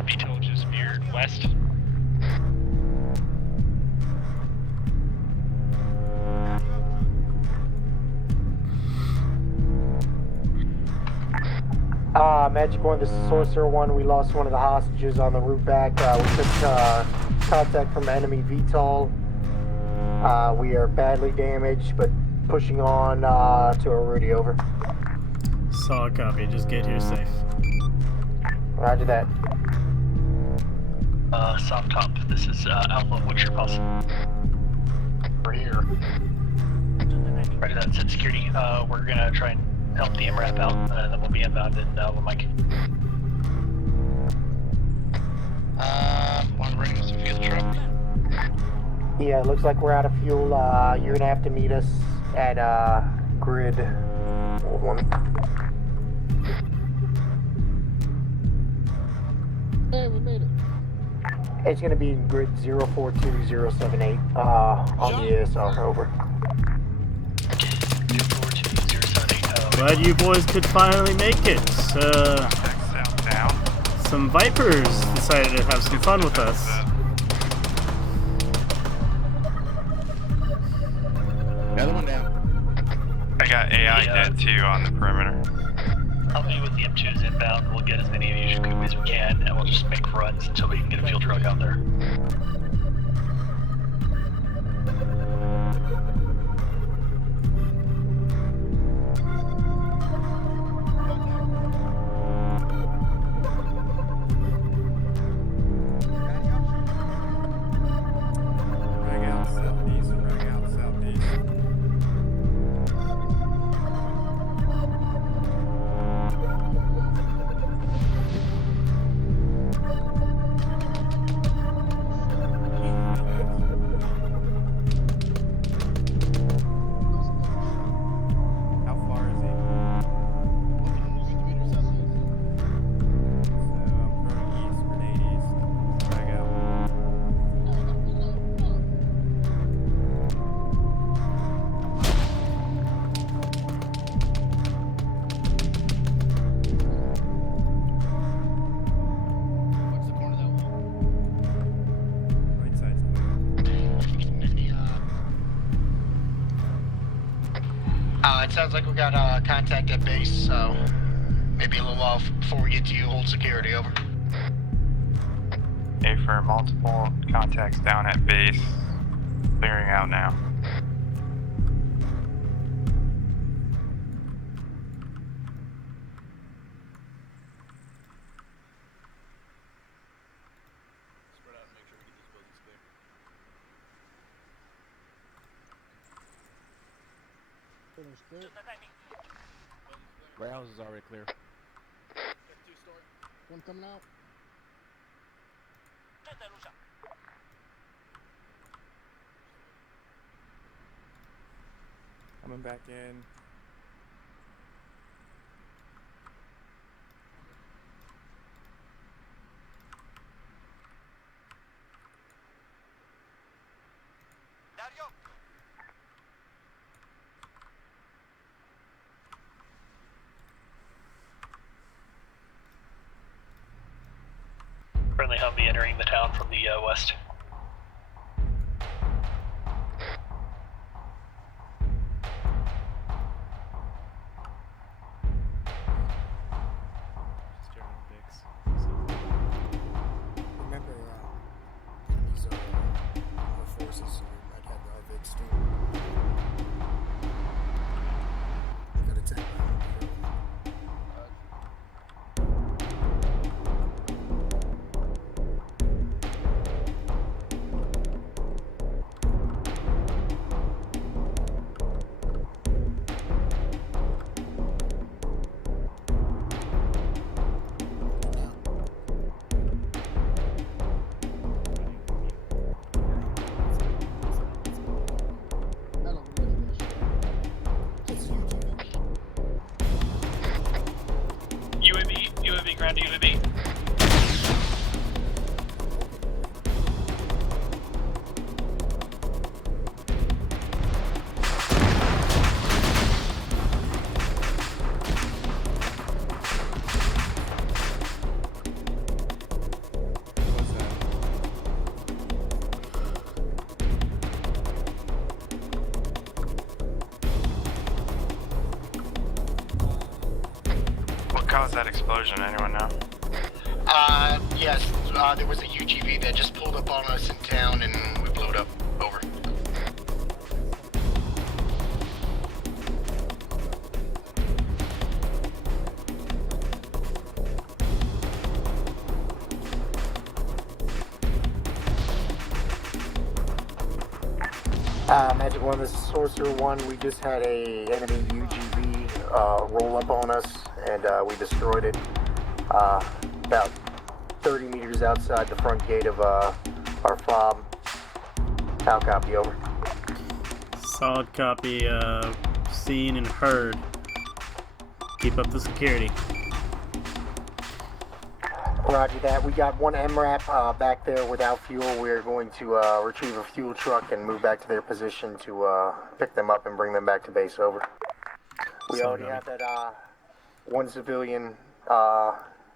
VTOL just veered west. Magic 1, this is Sorcerer 1. We lost one of the hostages on the route back. We took contact from enemy VTOL. We are badly damaged, but pushing on to Arudi, over. Solid copy. Just get here safe. Roger that. Soft top. This is Alpha. What's your pulse? We're here. Right, that's it. Security. We're gonna try and help the MRAP out, and then we'll be inbound in with Mike. One running us a field truck. Yeah, it looks like we're out of fuel. You're gonna have to meet us at grid 1. Hey, we made it. It's gonna be in grid 042078 on the ASR, over. Glad you boys could finally make it. Some Vipers decided to have some fun with us. Another one down. I got AI dead too on the perimeter. I'll be with the M2s inbound. We'll get as many of you as we can, and we'll just make runs until we can get a fuel truck out there. It sounds like we got contact at base, so maybe a little while before we get to you. Hold security, over. A for multiple contacts down at base. Clearing out now. Warehouse is already clear. One coming out. Coming back in. Friendly Humvee entering the town from the west. Remember, Inbound UAV. What caused that explosion? Anyone know? Yes, there was a UGV that just pulled up on us in town and we blew it up. Over. Magic 1, this is Sorcerer 1. We just had a enemy UGV roll up on us, and we destroyed it about 30 meters outside the front gate of our fob. How copy, over? Solid copy, seen and heard. Keep up the security. Roger that. We got one MRAP back there without fuel. We're going to retrieve a fuel truck and move back to their position to pick them up and bring them back to base, over. We already have that one civilian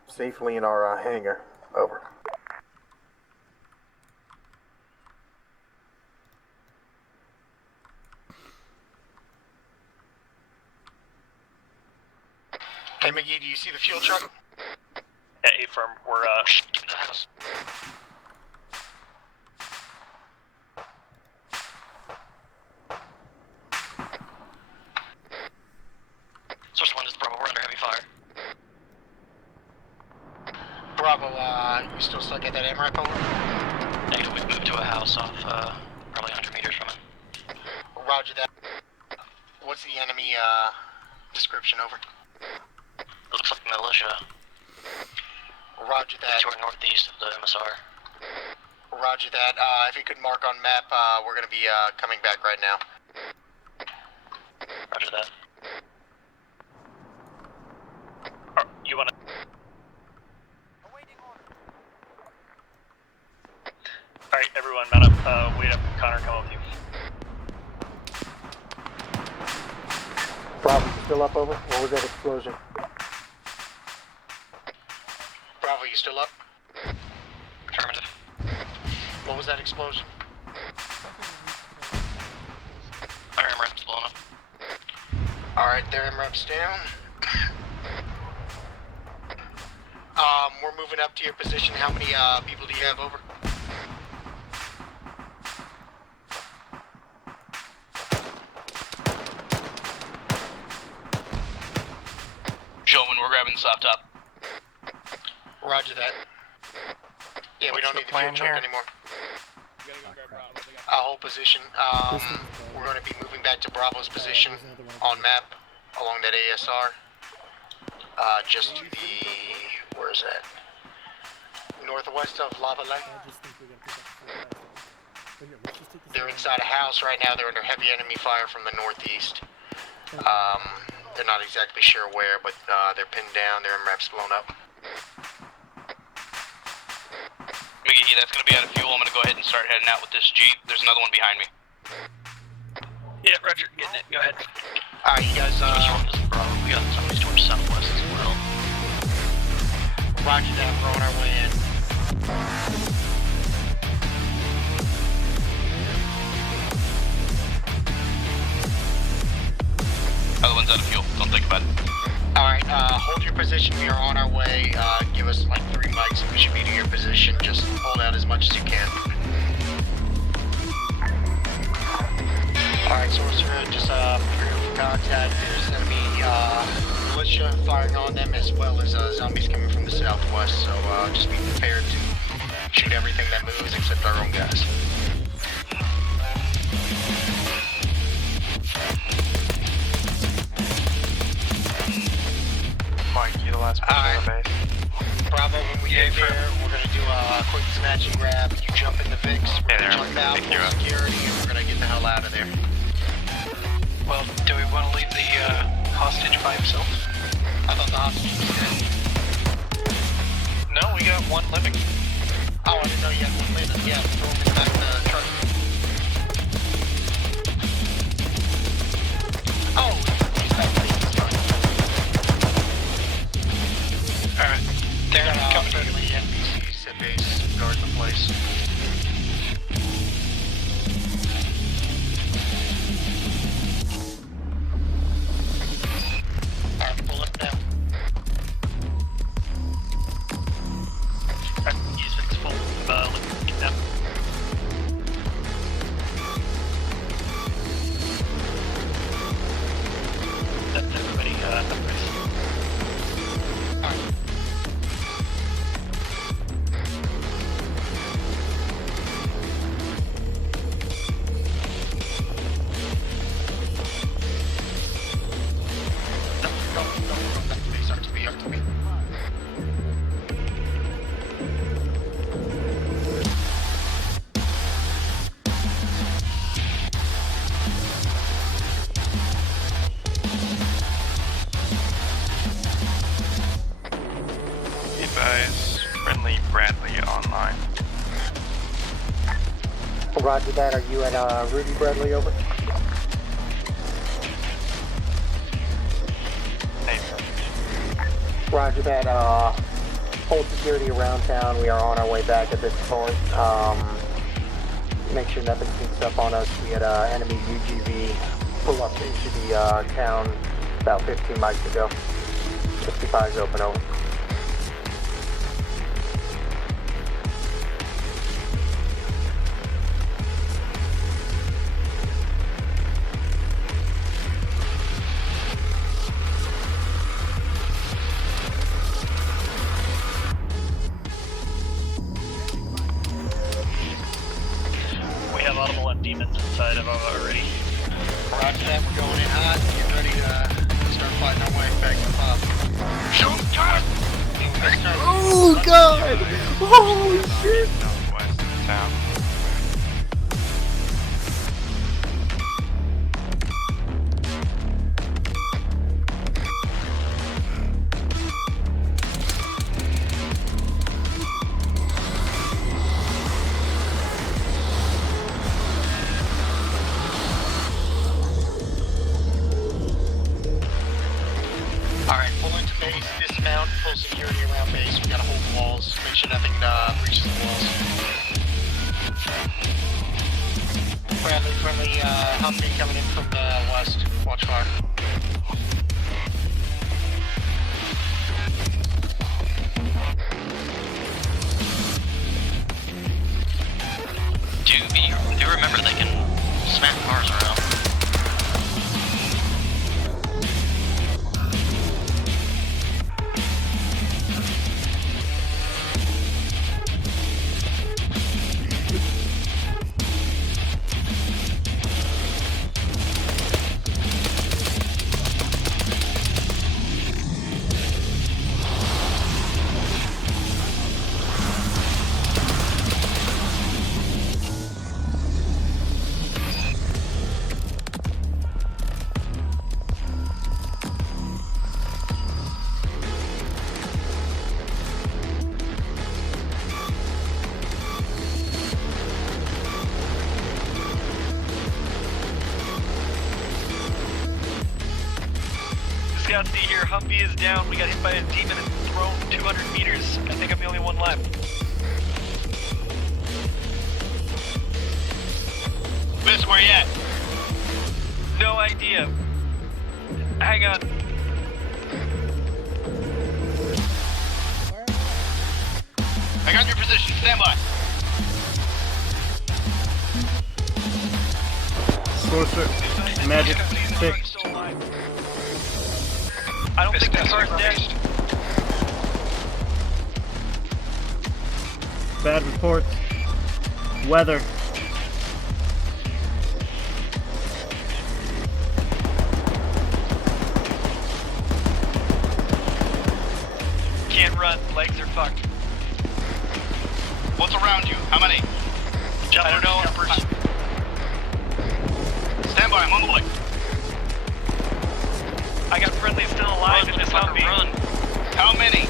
safely in our hangar, over. Hey McGee, do you see the fuel truck? Yeah, A-firm, we're, the house. Source 1 is Bravo, we're under heavy fire. Bravo, you still stuck at that MRAP, over? Negative, we've moved to a house off, probably 100 meters from it. Roger that. What's the enemy, description, over? Looks like militia. Roger that. To our northeast of the MSR. Roger that. If you could mark on map, we're gonna be, coming back right now. Roger that. You wanna... Alright, everyone, mount up, wait up, Connor, come with you. Bravo, you still up, over? What was that explosion? Bravo, you still up? Affirmative. What was that explosion? Our MRAP's blown up. Alright, their MRAP's down. We're moving up to your position. How many, people do you have, over? Showman, we're grabbing the soft top. Roger that. Yeah, we don't need the fuel truck anymore. Hold position. We're going to be moving back to Bravo's position on map along that ASR. Just to the... where is that? Northwest of Lava Lake. They're inside a house right now. They're under heavy enemy fire from the northeast. They're not exactly sure where, but they're pinned down. Their MRAP's blown up. Mickey, that's gonna be out of fuel. I'm gonna go ahead and start heading out with this Jeep. There's another one behind me. Yeah, Roger, getting it, go ahead. Alright, you guys, We got somebody's towards southwest as well. Roger that, we're on our way in. Other one's out of fuel. Don't think about it. Alright, hold your position. We are on our way. Give us like 3 mics and we should be to your position. Just hold out as much as you can. Alright, Sorcerer, just prepare for contact. There's enemy militia firing on them as well as zombies coming from the southwest. So just be prepared to shoot everything that moves except our own guys. Mike, you the last person on the base. Bravo, when we get there, we're gonna do a quick snatch and grab. You jump in the VIX, we're gonna jump out, full security, and we're gonna get the hell out of there. Well, do we want to leave the hostage by himself? I thought the hostage was dead. we got one living. Oh, I didn't know you had one living. Yeah, throw him in the back of the truck. Oh, he's back in the truck. Alright. They're coming in. The NPCs at base guard the place. Alright, pull it down. Easement's full. Looking down. That's everybody. Alright. Advise friendly Bradley online. Roger that. Are you at Rudy Bradley, over? Roger that. Hold security around town. We are on our way back at this point. Make sure nothing sneaks up on us. We had enemy UGV pull up into the town about 15 mics ago. 55 is open, over. We have audible and demons inside of our already. Roger that, we're going in hot. Get ready to start fighting our way back to pop. Shoot, God! Oh god! Holy shit! Northwest of town. Alright, pull into base, dismount, full security around base. We gotta hold the walls, make sure nothing breaches the walls. Bradley, friendly Humvee coming in from the west. Watch fire. Do remember they can smack cars around. Scout C here, Humvee is down. We got hit by a demon and thrown 200 meters. I think I'm the only one left. Miss, where you at? No idea. Hang on. I got your position. Stand by. Sorcerer. Magic. Tick. I don't think the car's dead. Bad reports. Weather. Can't run. Legs are fucked. What's around you? How many? I don't know. Stand by. I'm on the way. I got friendly still alive in this Humvee. Run. How many?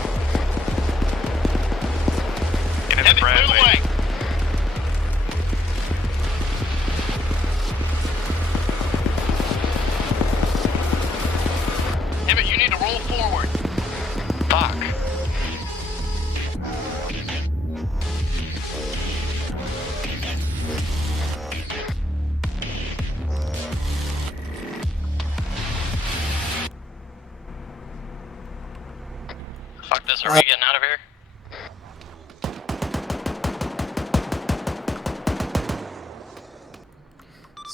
Guys, are we getting out of here?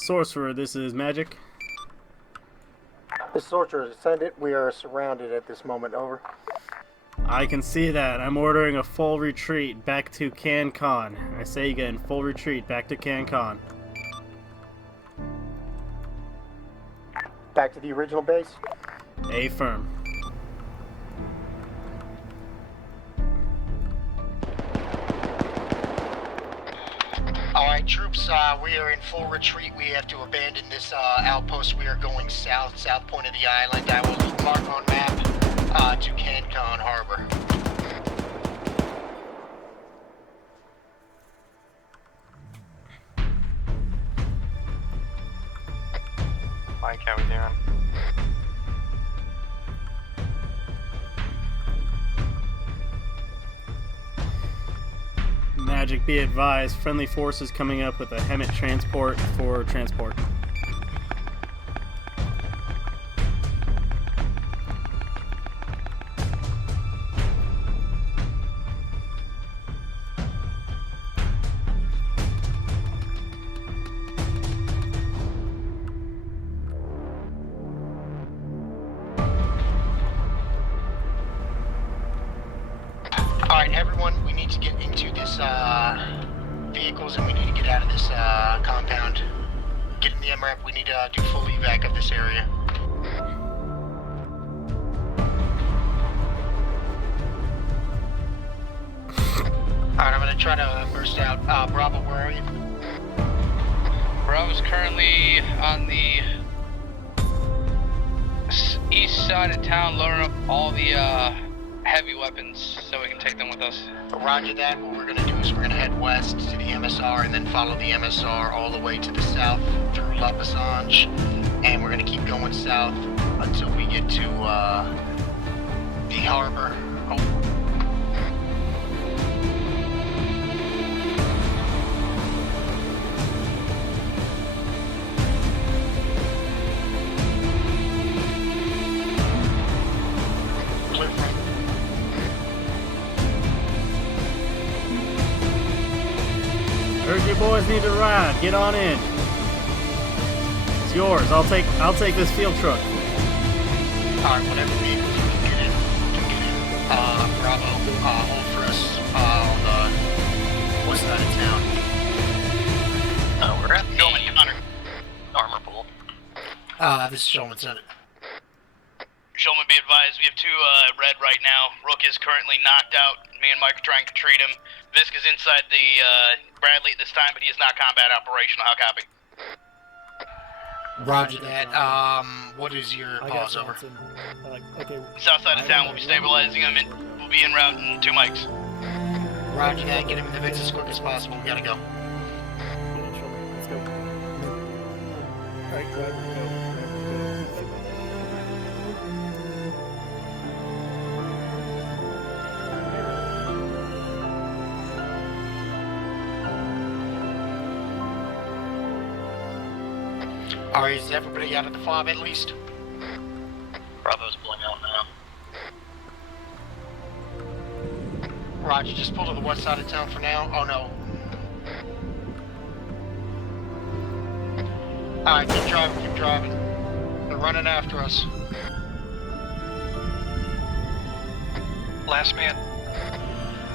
Sorcerer, this is Magic. The Sorcerer ascended. We are surrounded at this moment. Over. I can see that. I'm ordering a full retreat back to CanCon. I say again, full retreat back to CanCon. Back to the original base. Affirm. Alright, troops, we are in full retreat. We have to abandon this outpost. We are going south point of the island. I will mark on map to CanCon Harbor. Mike, how we doing? Magic, be advised, friendly forces coming up with a Hemet transport for transport. Alright, everyone, we need to get into this vehicles and we need to get out of this compound. Get in the MRAP, we need to do full evac of this area. Alright, I'm gonna try to burst out. Bravo, where are you? Bravo's currently on the east side of town, loading up all the heavy weapons so we can take them with us. Roger that. What we're gonna do is we're gonna head west to the MSR and then follow the MSR all the way to the south through La Passage, and we're gonna keep going south until we get to the harbor. Oh. Clear front. Heard you boys need to ride. Get on in. It's yours. I'll take this field truck. Alright, whatever vehicles we can get in, we can get in. Bravo, hold for us on the west side of town. We're at the armor pool. This is Showman Senate. Shulman, be advised, we have two red right now. Rook is currently knocked out. Me and Mike are trying to treat him. Visk is inside the Bradley at this time, but he is not combat operational. How copy? Roger that. What is your pause over? Okay. South side of town, we'll be stabilizing him, and we'll be en route in 2 mics. Roger that. Get him in the Vix as quick as possible. We gotta go. Let's go. Alright, go. Alright, is everybody out of the fob at least? Bravo's pulling out now. Roger, just pull to the west side of town for now. Oh no. Alright, keep driving. They're running after us. Last man.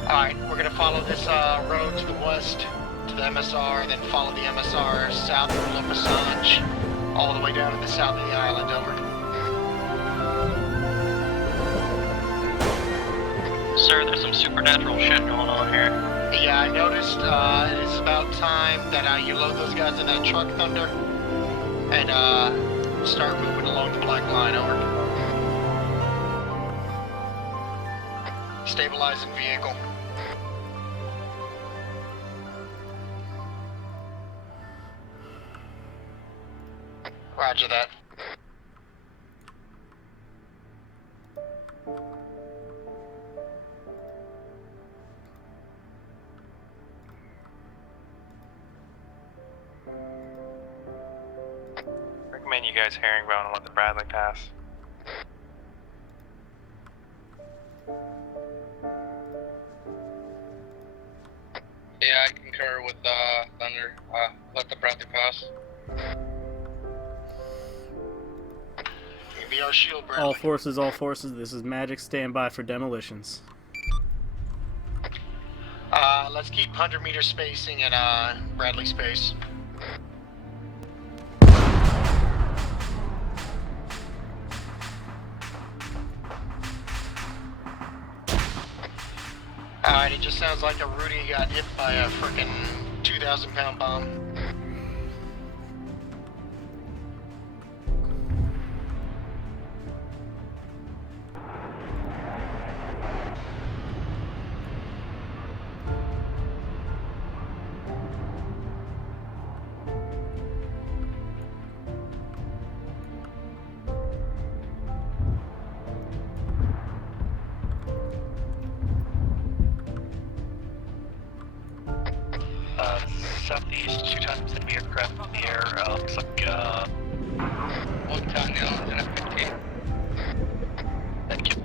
Alright, we're gonna follow this road to the west, to the MSR, then follow the MSR south of La Passage, all the way down to the south of the island. Over. Sir, there's some supernatural shit going on here. Yeah, I noticed it is about time that you load those guys in that truck, Thunder, and start moving along the black line. Over. Stabilizing vehicle. Roger that. Recommend you guys herringbone and let the Bradley pass. Yeah, I concur with Thunder. Let the Bradley pass. Be our shield, Bradley. All forces, this is Magic, stand by for demolitions. Let's keep 100 meter spacing and Bradley space. Alright, it just sounds like a Rudy got hit by a frickin' 2,000-pound bomb. Southeast, 2 times enemy aircraft in the air. Looks like, 1 ton now, and a 15. thank you.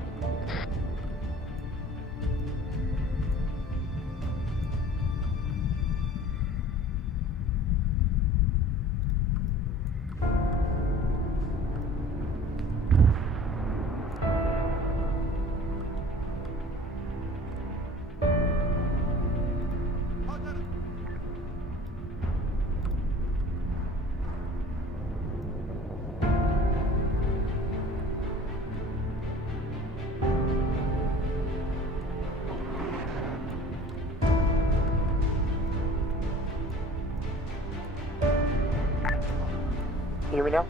Hear me now?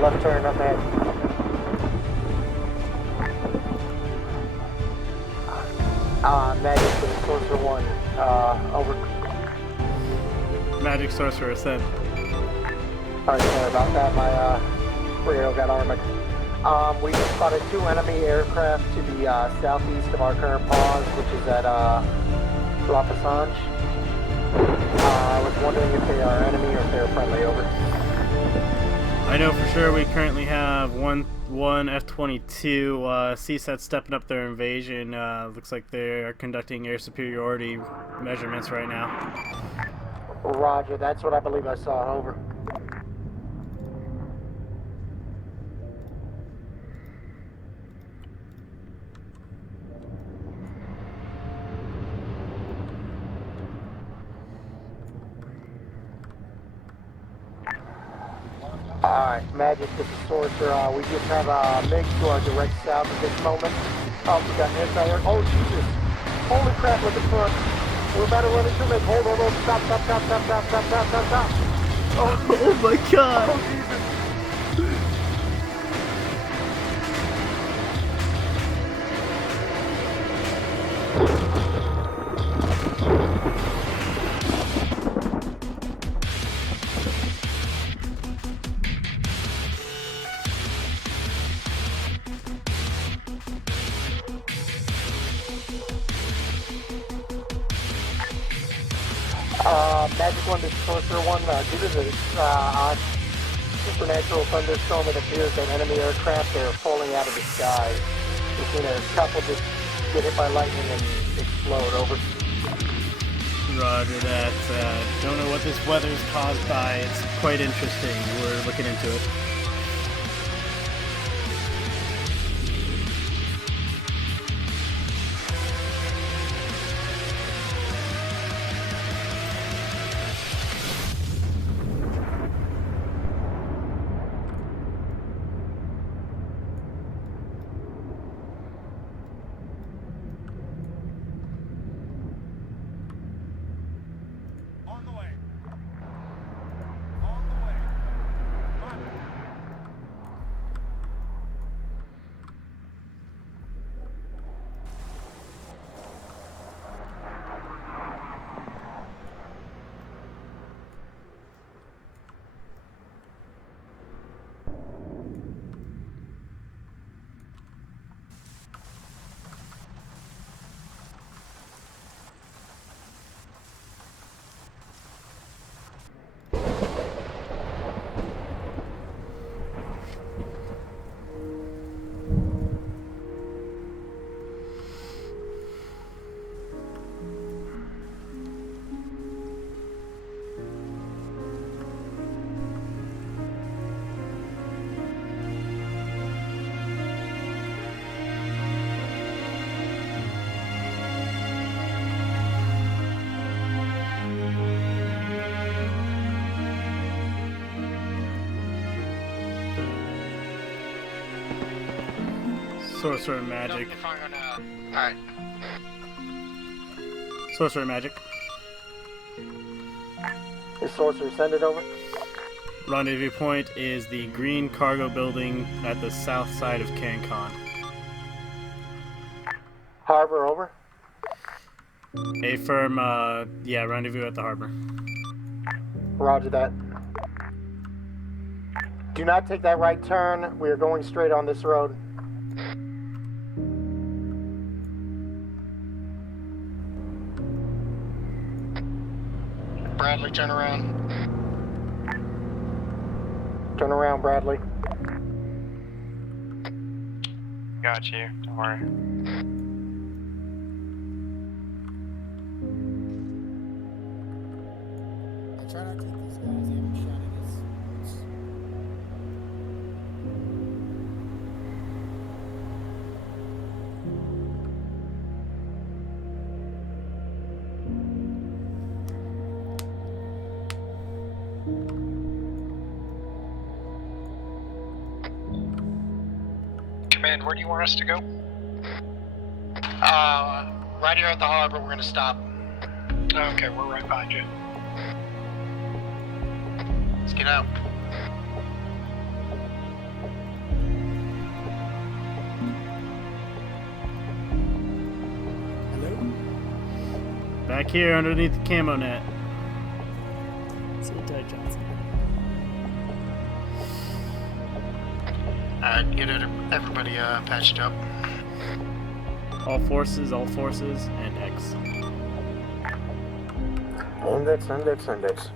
Left turn up ahead. Magic to the Sorcerer 1. Over. Magic Sorcerer, ascend. Alright, sorry about that. My radio got armored. We spotted 2 enemy aircraft to the southeast of our current pause, which is at La Passage. I was wondering if they are enemy or if they're friendly. Over. I know for sure we currently have one F-22 CSAT stepping up their invasion. Looks like they are conducting air superiority measurements right now. Roger, that's what I believe I saw. Over. Alright, Magic, this is Sorcerer. We just have a MiG to our direct south at this moment. Oh, we got an anti-air. Oh, Jesus. Holy crap, look at front. We're about to run into MiG. Hold on. Stop. Oh my god! Oh, Jesus. Magic 1 to Sorcerer 1, due to the odd supernatural thunderstorm, it appears that enemy aircraft are falling out of the sky. We've seen a couple just get hit by lightning and explode. Over. Roger that. Don't know what this weather's caused by. It's quite interesting. We're looking into it. Sorcerer magic. Alright. Sorcerer magic. Is Sorcerer send it over? Rendezvous point is the green cargo building at the south side of CanCon. Harbor over? Affirm, yeah, rendezvous at the harbor. Roger that. Do not take that right turn. We are going straight on this road. Bradley, turn around. Turn around, Bradley. Got you. Don't worry. I try not to hit these guys. They haven't shot at us. Command, where do you want us to go? Right here at the harbor, we're gonna stop. Okay, we're right behind you. Let's get out. Hello? Back here underneath the camo net. Get everybody patched up. All forces, and X. Index, index, index.